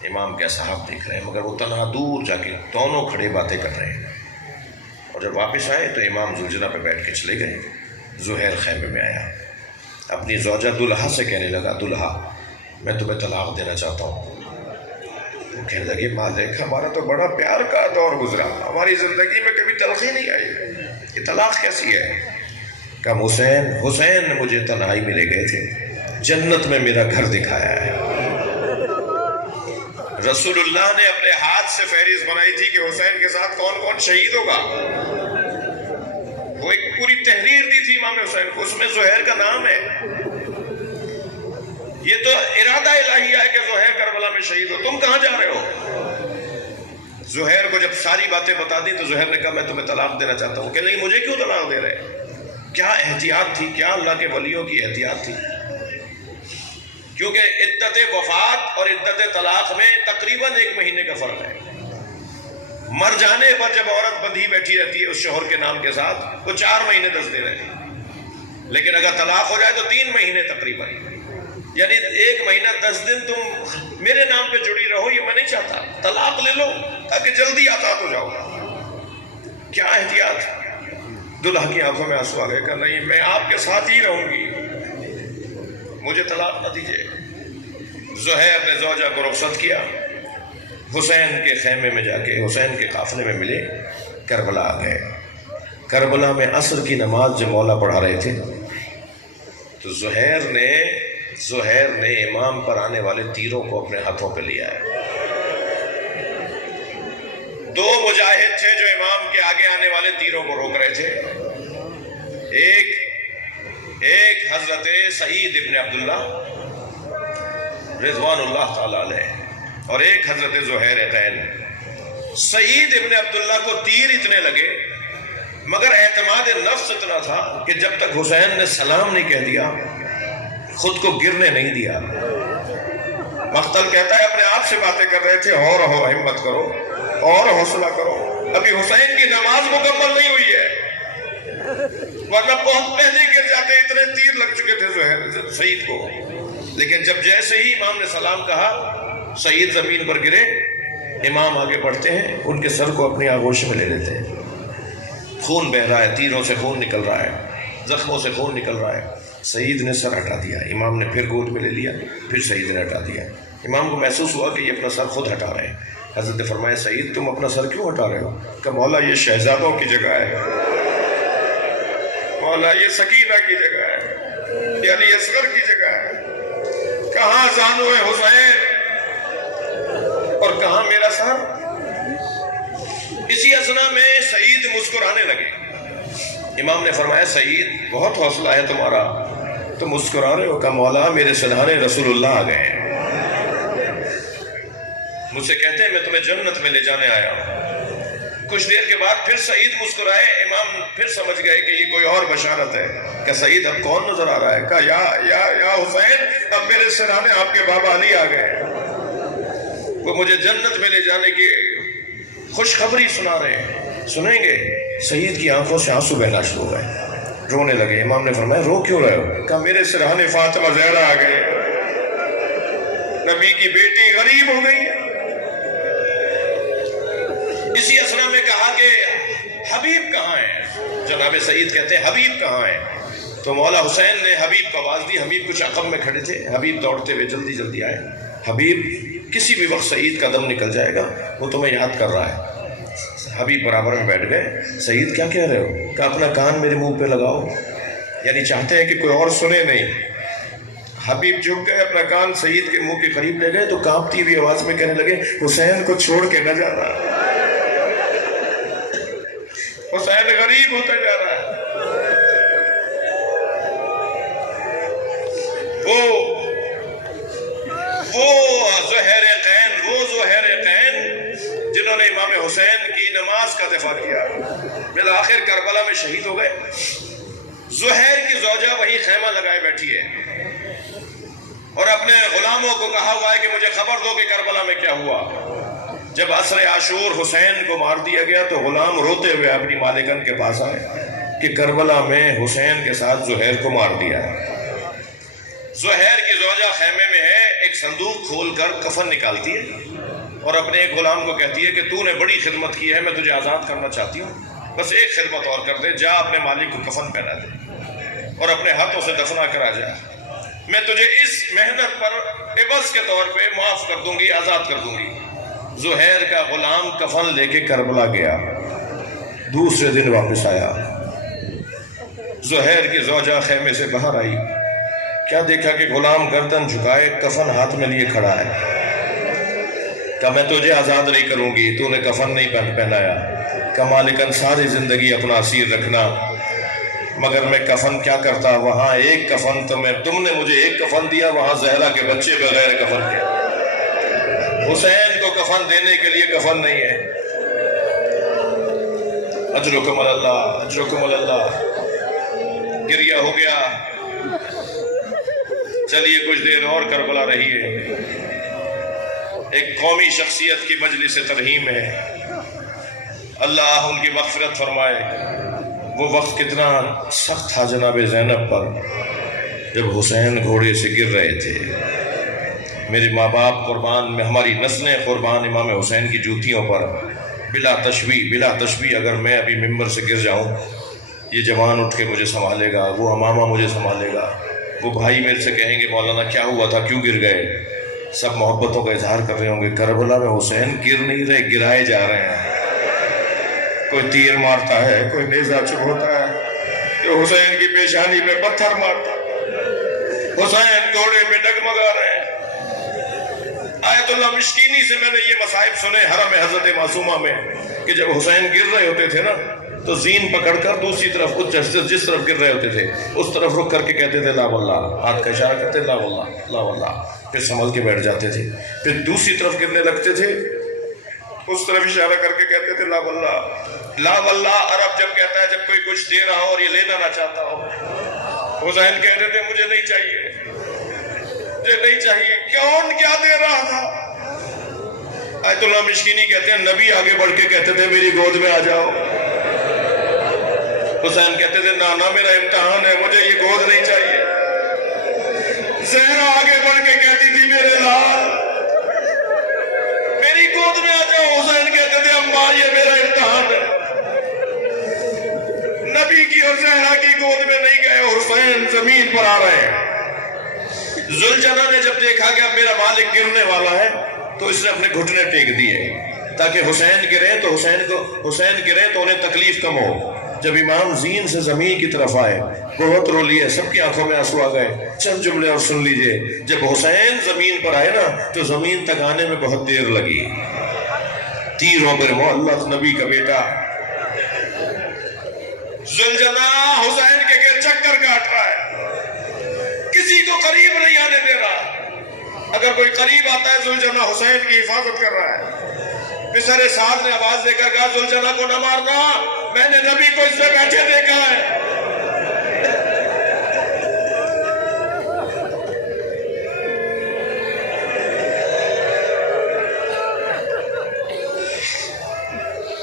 امام کے اصحاب دیکھ رہے ہیں، مگر وہ تنہا دور جا کے دونوں کھڑے باتیں کر رہے ہیں۔ اور جب واپس آئے تو امام ذوالجناح پہ بیٹھ کے چلے گئے۔ زہیر خیمے میں آیا، اپنی زوجہ دلہا سے کہنے لگا دلہا میں تمہیں طلاق دینا چاہتا ہوں۔ وہ کہنے لگے مالک ہمارا تو بڑا پیار کا دور گزرا، ہماری زندگی میں کبھی تلخی نہیں آئی، یہ طلاق کیسی ہے؟ کہ حسین نے مجھے تنہائی میں لے گئے تھے، جنت میں میرا گھر دکھایا ہے۔ رسول اللہ نے اپنے ہاتھ سے فہرست بنائی تھی کہ حسین کے ساتھ کون کون شہید ہوگا، وہ ایک پوری تحریر دی تھی امام حسین کو، اس میں زہیر کا نام ہے۔ یہ تو ارادہ الہیہ ہے کہ زہیر کربلا میں شہید ہو، تم کہاں جا رہے ہو؟ زہیر کو جب ساری باتیں بتا دی تو زہیر نے کہا میں تمہیں طلاق دینا چاہتا ہوں۔ کہ نہیں مجھے کیوں طلاق دے رہے؟ کیا احتیاط تھی، کیا اللہ کے ولیوں کی احتیاط تھی، کیونکہ عدت وفات اور عدت طلاق میں تقریباً 1 مہینے کا فرق ہے۔ مر جانے پر جب عورت بندھی بیٹھی رہتی ہے اس شوہر کے نام کے ساتھ تو 4 مہینے 10 دن رہتی، لیکن اگر طلاق ہو جائے تو 3 مہینے تقریباً، یعنی 1 مہینہ 10 دن تم میرے نام پہ جڑی رہو، یہ میں نہیں چاہتا، طلاق لے لو تاکہ جلدی آزاد ہو جاؤ۔ کیا احتیاط! دلہا کی آنکھوں میں آنسو آ گئے کہ نہیں میں آپ کے ساتھ ہی رہوں گی، مجھے طلاق نہ دیجیے۔ زہیر نے زوجہ کو رخصت کیا، حسین کے خیمے میں جا کے حسین کے قافلے میں ملے، کربلا آ گئے۔ کربلا میں عصر کی نماز جب مولا پڑھا رہے تھے تو زہیر نے امام پر آنے والے تیروں کو اپنے ہاتھوں پہ لیا ہے۔ 2 مجاہد تھے جو امام کے آگے آنے والے تیروں کو روک رہے تھے، ایک حضرت سعید ابن عبداللہ رضوان اللہ تعالیٰ علیہ اور ایک حضرت زہیر قین۔ سعید ابن عبداللہ کو تیر اتنے لگے مگر اعتماد نفس اتنا تھا کہ جب تک حسین نے سلام نہیں کہہ دیا خود کو گرنے نہیں دیا۔ مقتل کہتا ہے اپنے آپ سے باتیں کر رہے تھے، اور ہو ہمت کرو اور حوصلہ کرو، ابھی حسین کی نماز مکمل نہیں ہوئی ہے، ورنہ بہت پہلے گر جاتے، اتنے تیر لگ چکے تھے سعید کو۔ لیکن جب جیسے ہی امام نے سلام کہا سعید زمین پر گرے، امام آگے بڑھتے ہیں، ان کے سر کو اپنی آغوش میں لے لیتے ہیں، خون بہہ رہا ہے، تیروں سے خون نکل رہا ہے، زخموں سے خون نکل رہا ہے۔ سعید نے سر ہٹا دیا، امام نے پھر گود میں لے لیا، پھر سعید نے ہٹا دیا۔ امام کو محسوس ہوا کہ یہ اپنا سر خود ہٹا رہے ہیں، حضرت فرمایا سعید تم اپنا سر کیوں ہٹا رہے ہو؟ کہ مولا یہ شہزادوں کی جگہ ہے، مولا یہ سکینہ کی جگہ ہے، یہ علی اصغر کی جگہ ہے، کہاں زانو حسین اور کہاں میرا سر؟ اسی اثنا میں سعید مسکرانے لگے۔ امام نے فرمایا سعید بہت حوصلہ ہے تمہارا، تم مسکرا رہے ہو؟ کہ مولا میرے سلحانے رسول اللہ آ گئے ہیں، مجھ سے کہتے ہیں میں تمہیں جنت میں لے جانے آیا ہوں۔ کچھ دیر کے بعد پھر سعید مسکرائے، امام پھر سمجھ گئے کہ یہ کوئی اور بشارت ہے۔ کہ سعید اب کون نظر آ رہا ہے؟ کہا یا حسین اب میرے سلحانے آپ کے بابا علی آ گئے ہیں، وہ مجھے جنت میں لے جانے کی خوشخبری سنا رہے ہیں، سنیں گے؟ سعید کی آنکھوں سے آنسو بہنا شروع ہو گئے، رونے لگے۔ امام نے فرمایا رو کیوں رہے ہو؟ کہا میرے سرحانے فاطمہ زہرا آ گئے، نبی کی بیٹی غریب ہو گئی۔ اسی اثنا میں کہا کہ حبیب کہاں ہے؟ جناب سعید کہتے ہیں حبیب کہاں ہے؟ تو مولا حسین نے حبیب کو آواز دی، حبیب کچھ عقب میں کھڑے تھے، حبیب دوڑتے ہوئے جلدی جلدی آئے۔ حبیب کسی بھی وقت سعید کا دم نکل جائے گا، وہ تمہیں یاد کر رہا ہے۔ حبیب برابر میں بیٹھ گئے۔ سعید کیا کہہ رہے ہو؟ کہ اپنا کان میرے منہ پہ لگاؤ، یعنی چاہتے ہیں کہ کوئی اور سنے نہیں۔ حبیب جھک گئے، اپنا کان سعید کے منہ کے قریب لے گئے تو کانپتی ہوئی آواز میں کہنے لگے حسین کو چھوڑ کے نہ جانا، حسین غریب ہوتا جا رہا ہے۔ وہ زہیر قین جنہوں نے امام حسین کی نماز کا دفاع کیا، بالآخر کربلا میں شہید ہو گئے۔ زہیر کی زوجہ وہی خیمہ لگائے بیٹھی ہے اور اپنے غلاموں کو کہا ہوا ہے کہ مجھے خبر دو کہ کربلا میں کیا ہوا۔ جب عصر عاشور حسین کو مار دیا گیا تو غلام روتے ہوئے اپنی مالکن کے پاس آئے کہ کربلا میں حسین کے ساتھ زہیر کو مار دیا ہے۔ زہیر کی زوجہ خیمے میں ہے، ایک صندوق کھول کر کفن نکالتی ہے اور اپنے ایک غلام کو کہتی ہے کہ تو نے بڑی خدمت کی ہے، میں تجھے آزاد کرنا چاہتی ہوں، بس ایک خدمت اور کر دے، جا اپنے مالک کو کفن پہنا دے اور اپنے ہاتھوں سے دفنا کرا جا، میں تجھے اس محنت پر عوض کے طور پہ معاف کر دوں گی، آزاد کر دوں گی۔ زہیر کا غلام کفن لے کے کربلا گیا، دوسرے دن واپس آیا۔ زہیر کی زوجہ خیمے سے باہر آئی، کیا دیکھا کہ غلام گردن جھکائے کفن ہاتھ میں لیے کھڑا ہے۔ کہ میں تجھے آزاد نہیں کروں گی، تو نے کفن نہیں پہنایا۔ کہ مالکن ساری زندگی اپنا اسیر رکھنا، مگر میں کفن کیا کرتا، وہاں ایک کفن تم نے مجھے ایک کفن دیا، وہاں زہرا کے بچے بغیر کفن کے، حسین کو کفن دینے کے لیے کفن نہیں ہے۔ اجرکم اللہ، اجرکم اللہ۔ گریہ ہو گیا، چلیے کچھ دیر اور کربلا رہی ہے۔ ایک قومی شخصیت کی مجلس ترحیم ہے، اللہ ان کی مغفرت فرمائے۔ وہ وقت کتنا سخت تھا جناب زینب پر جب حسین گھوڑے سے گر رہے تھے۔ میرے ماں باپ قربان، میں ہماری نسلیں قربان امام حسین کی جوتیوں پر۔ بلا تشبیہ اگر میں ابھی ممبر سے گر جاؤں، یہ جوان اٹھ کے مجھے سنبھالے گا، وہ امامہ مجھے سنبھالے گا، وہ بھائی میرے سے کہیں گے مولانا کیا ہوا تھا، کیوں گر گئے، سب محبتوں کا اظہار کر رہے ہوں گے۔ کربلا میں حسین گر نہیں رہے، گرائے جا رہے ہیں۔ کوئی تیر مارتا ہے، کوئی نیزہ چبھوتا ہے، کہ حسین کی پیشانی پہ پتھر مارتا ہے، حسین گھوڑے پہ ڈگمگا رہے ہیں۔ آیت اللہ مشکینی سے میں نے یہ مصائب سنے حرم حضرت معصومہ میں کہ جب حسین گر رہے ہوتے تھے نا تو زین پکڑ کر دوسری طرف جس طرف گر رہے ہوتے تھے اس طرف رک کر کے کہتے تھے لا واللہ، ہاتھ کا اشارہ کرتے لا واللہ لا واللہ، پھر سنبھل کے بیٹھ جاتے تھے، پھر دوسری طرف گرنے لگتے تھے اس طرف اشارہ کر کے کہتے تھے لا واللہ لا واللہ۔ عرب جب کہتا ہے جب کوئی کچھ دے رہا ہو اور یہ لینا نہ چاہتا ہو، حسین کہتے تھے مجھے نہیں چاہیے، مجھے نہیں چاہیے۔ کون کیا دے رہا تھا؟ آیت اللہ مشکینی کہتے ہیں نبی آگے بڑھ کے کہتے تھے میری گود میں آ جاؤ، حسین کہتے تھے نانا میرا امتحان ہے، مجھے یہ گود نہیں چاہیے۔ زہرا آگے بڑھ کے کہتی تھی میرے لال میری گود میں آ جاؤ، حسین کہتے تھے اماں یہ میرا امتحان ہے۔ نبی کی اور زہرا کی گود میں نہیں گئے، حسین زمین پر آ رہے ہیں۔ ذوالجناح نے جب دیکھا کہ اب میرا مالک گرنے والا ہے تو اس نے اپنے گھٹنے ٹیک دیے تاکہ حسین گرے تو انہیں تکلیف کم ہو۔ جب امام زین سے زمین کی طرف آئے بہت رو لیے، سب کی آنکھوں میں آنسو آ گئے۔ چند جملے اور سن لیجئے، جب حسین زمین پر آئے نا تو زمین تک آنے میں بہت دیر لگی۔ تیروں پر معلق نبی کا بیٹا ذوالجناح حسین کے گھر چکر کاٹ رہا ہے، کسی کو قریب نہیں آنے دے رہا۔ اگر کوئی قریب آتا ہے ذوالجناح حسین کی حفاظت کر رہا ہے۔ پسر سعد نے آواز دے کر کہا ذوالجناح کو نہ مارنا، میں نے نبی کو اس سے بیٹھے دیکھا ہے۔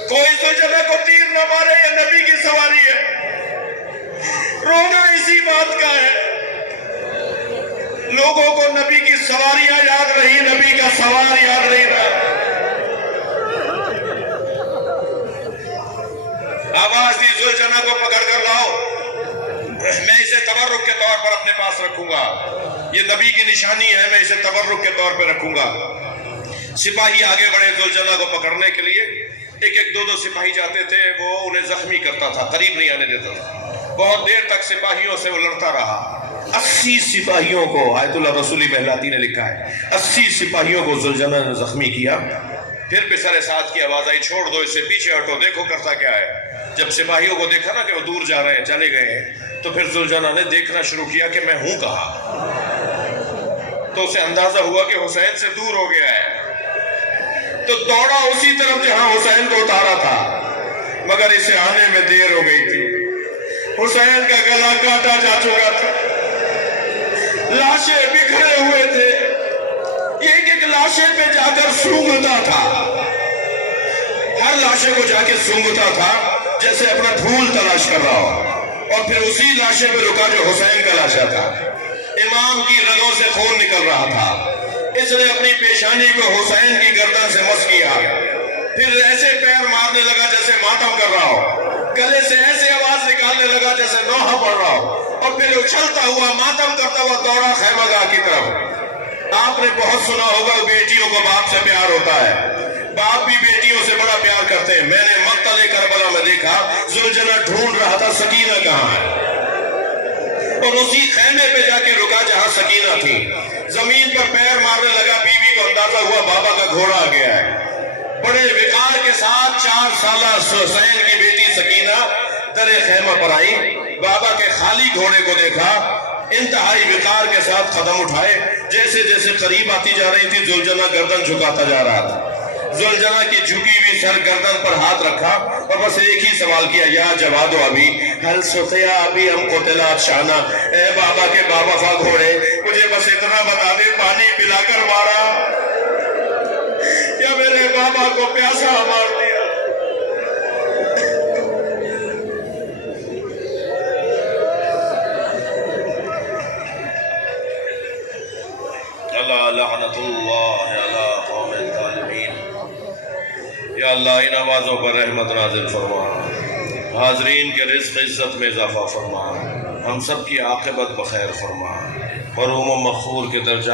کوئی ذوالجناح کو تیر نہ مارے، یہ نبی کی سواری ہے۔ رونا اسی بات کا ہے، لوگوں کو نبی کی سواریاں یاد رہی، نبی کا سوار یاد نہیں رہا۔ آواز دی ذوالجناح کو پکڑ کر لاؤ، میں اسے تبرک کے طور پر اپنے پاس رکھوں گا، یہ نبی کی نشانی ہے، میں اسے تبرک کے طور پر رکھوں گا۔ سپاہی آگے بڑھے ذوالجناح کو پکڑنے کے لیے، ایک دو سپاہی جاتے تھے، وہ انہیں زخمی کرتا تھا، قریب نہیں آنے دیتا تھا۔ بہت دیر تک سپاہیوں سے وہ لڑتا رہا۔ 80 سپاہیوں کو، آیت اللہ رسولی محلاتی نے لکھا ہے، 80 سپاہیوں کو ذوالجناح نے زخمی کیا۔ پھر پسر سعد کی آواز آئی، چھوڑ دو اسے، پیچھے ہٹو، دیکھو کرتا کیا ہے۔ جب سپاہیوں کو دیکھا نا کہ وہ دور جا رہے ہیں، چلے گئے ہیں، تو پھر ذوالجناح نے دیکھنا شروع کیا کہ میں ہوں کہاں۔ تو اسے اندازہ ہوا کہ حسین سے دور ہو گیا ہے، تو دوڑا اسی طرف جہاں حسین کو اتارا تھا، مگر اسے آنے میں دیر ہو گئی تھی۔ حسین کا گلا کاٹا جا چکا تھا، لاشیں بکھرے ہوئے تھے، ایک لاشیں پہ جا کر سونگھتا تھا، ہر لاشیں کو جا کے سونگھتا تھا جیسے اپنا پھول تلاش کر رہا ہو، اور پھر اسی لاشیں پہ رکا جو حسین کا لاشا تھا۔ امام کی رگوں سے خون نکل رہا تھا، اس نے اپنی پیشانی کو حسین کی گردن سے مس کیا، پھر ایسے پیر مارنے لگا جیسے ماتم کر رہا ہو، گلے سے ایسے آواز نکالنے لگا جیسے نوحہ پڑھ رہا ہو، اور پھر اچھلتا ہوا ماتم کرتا ہوا دوڑا خیمہ گاہ کی طرف۔ آپ نے بہت سنا ہوگا بیٹیوں کو باپ سے پیار ہوتا ہے، باپ بھی بیٹیوں سے بڑا پیار کرتے ہیں۔ میں نے مقتل کربلا میں دیکھا ذوالجناح ڈھونڈ رہا تھا سکینہ کہاں ہے، اور اسی خیمے پہ جا کے رکا جہاں سکینہ تھی۔ زمین پر پیر مارنے لگا، بیوی کو اندازہ ہوا بابا کا گھوڑا آ گیا ہے۔ بڑے وقار کے ساتھ 4 سالہ حسین کی بیٹی سکینہ در خیمہ پر آئی، بابا کے خالی گھوڑے کو دیکھا، انتہائی وقار کے ساتھ قدم اٹھائے، جیسے جیسے قریب آتی جا رہی تھی ذوالجناح گردن جھکاتا جا رہا تھا۔ ذوالجناح کی جھکی ہوئی سر گردن پر ہاتھ رکھا اور بس ایک ہی سوال کیا، یا جواد و ابی حل سطیا ابی ہم قتلات شانہ، اے بابا کے باوفا گھوڑے، مجھے بس اتنا بتا دے پانی پلا کر مارا یا میرے بابا کو پیاسا مار دیا۔ اللہ لعنت اللہ علی قوم الظالمین۔ یا اللہ ان آوازوں پر رحمت نازل فرما، حاضرین کے رزق عزت میں اضافہ فرما، ہم سب کی عاقبت بخیر فرما، مرحوم و مغفور کے درجات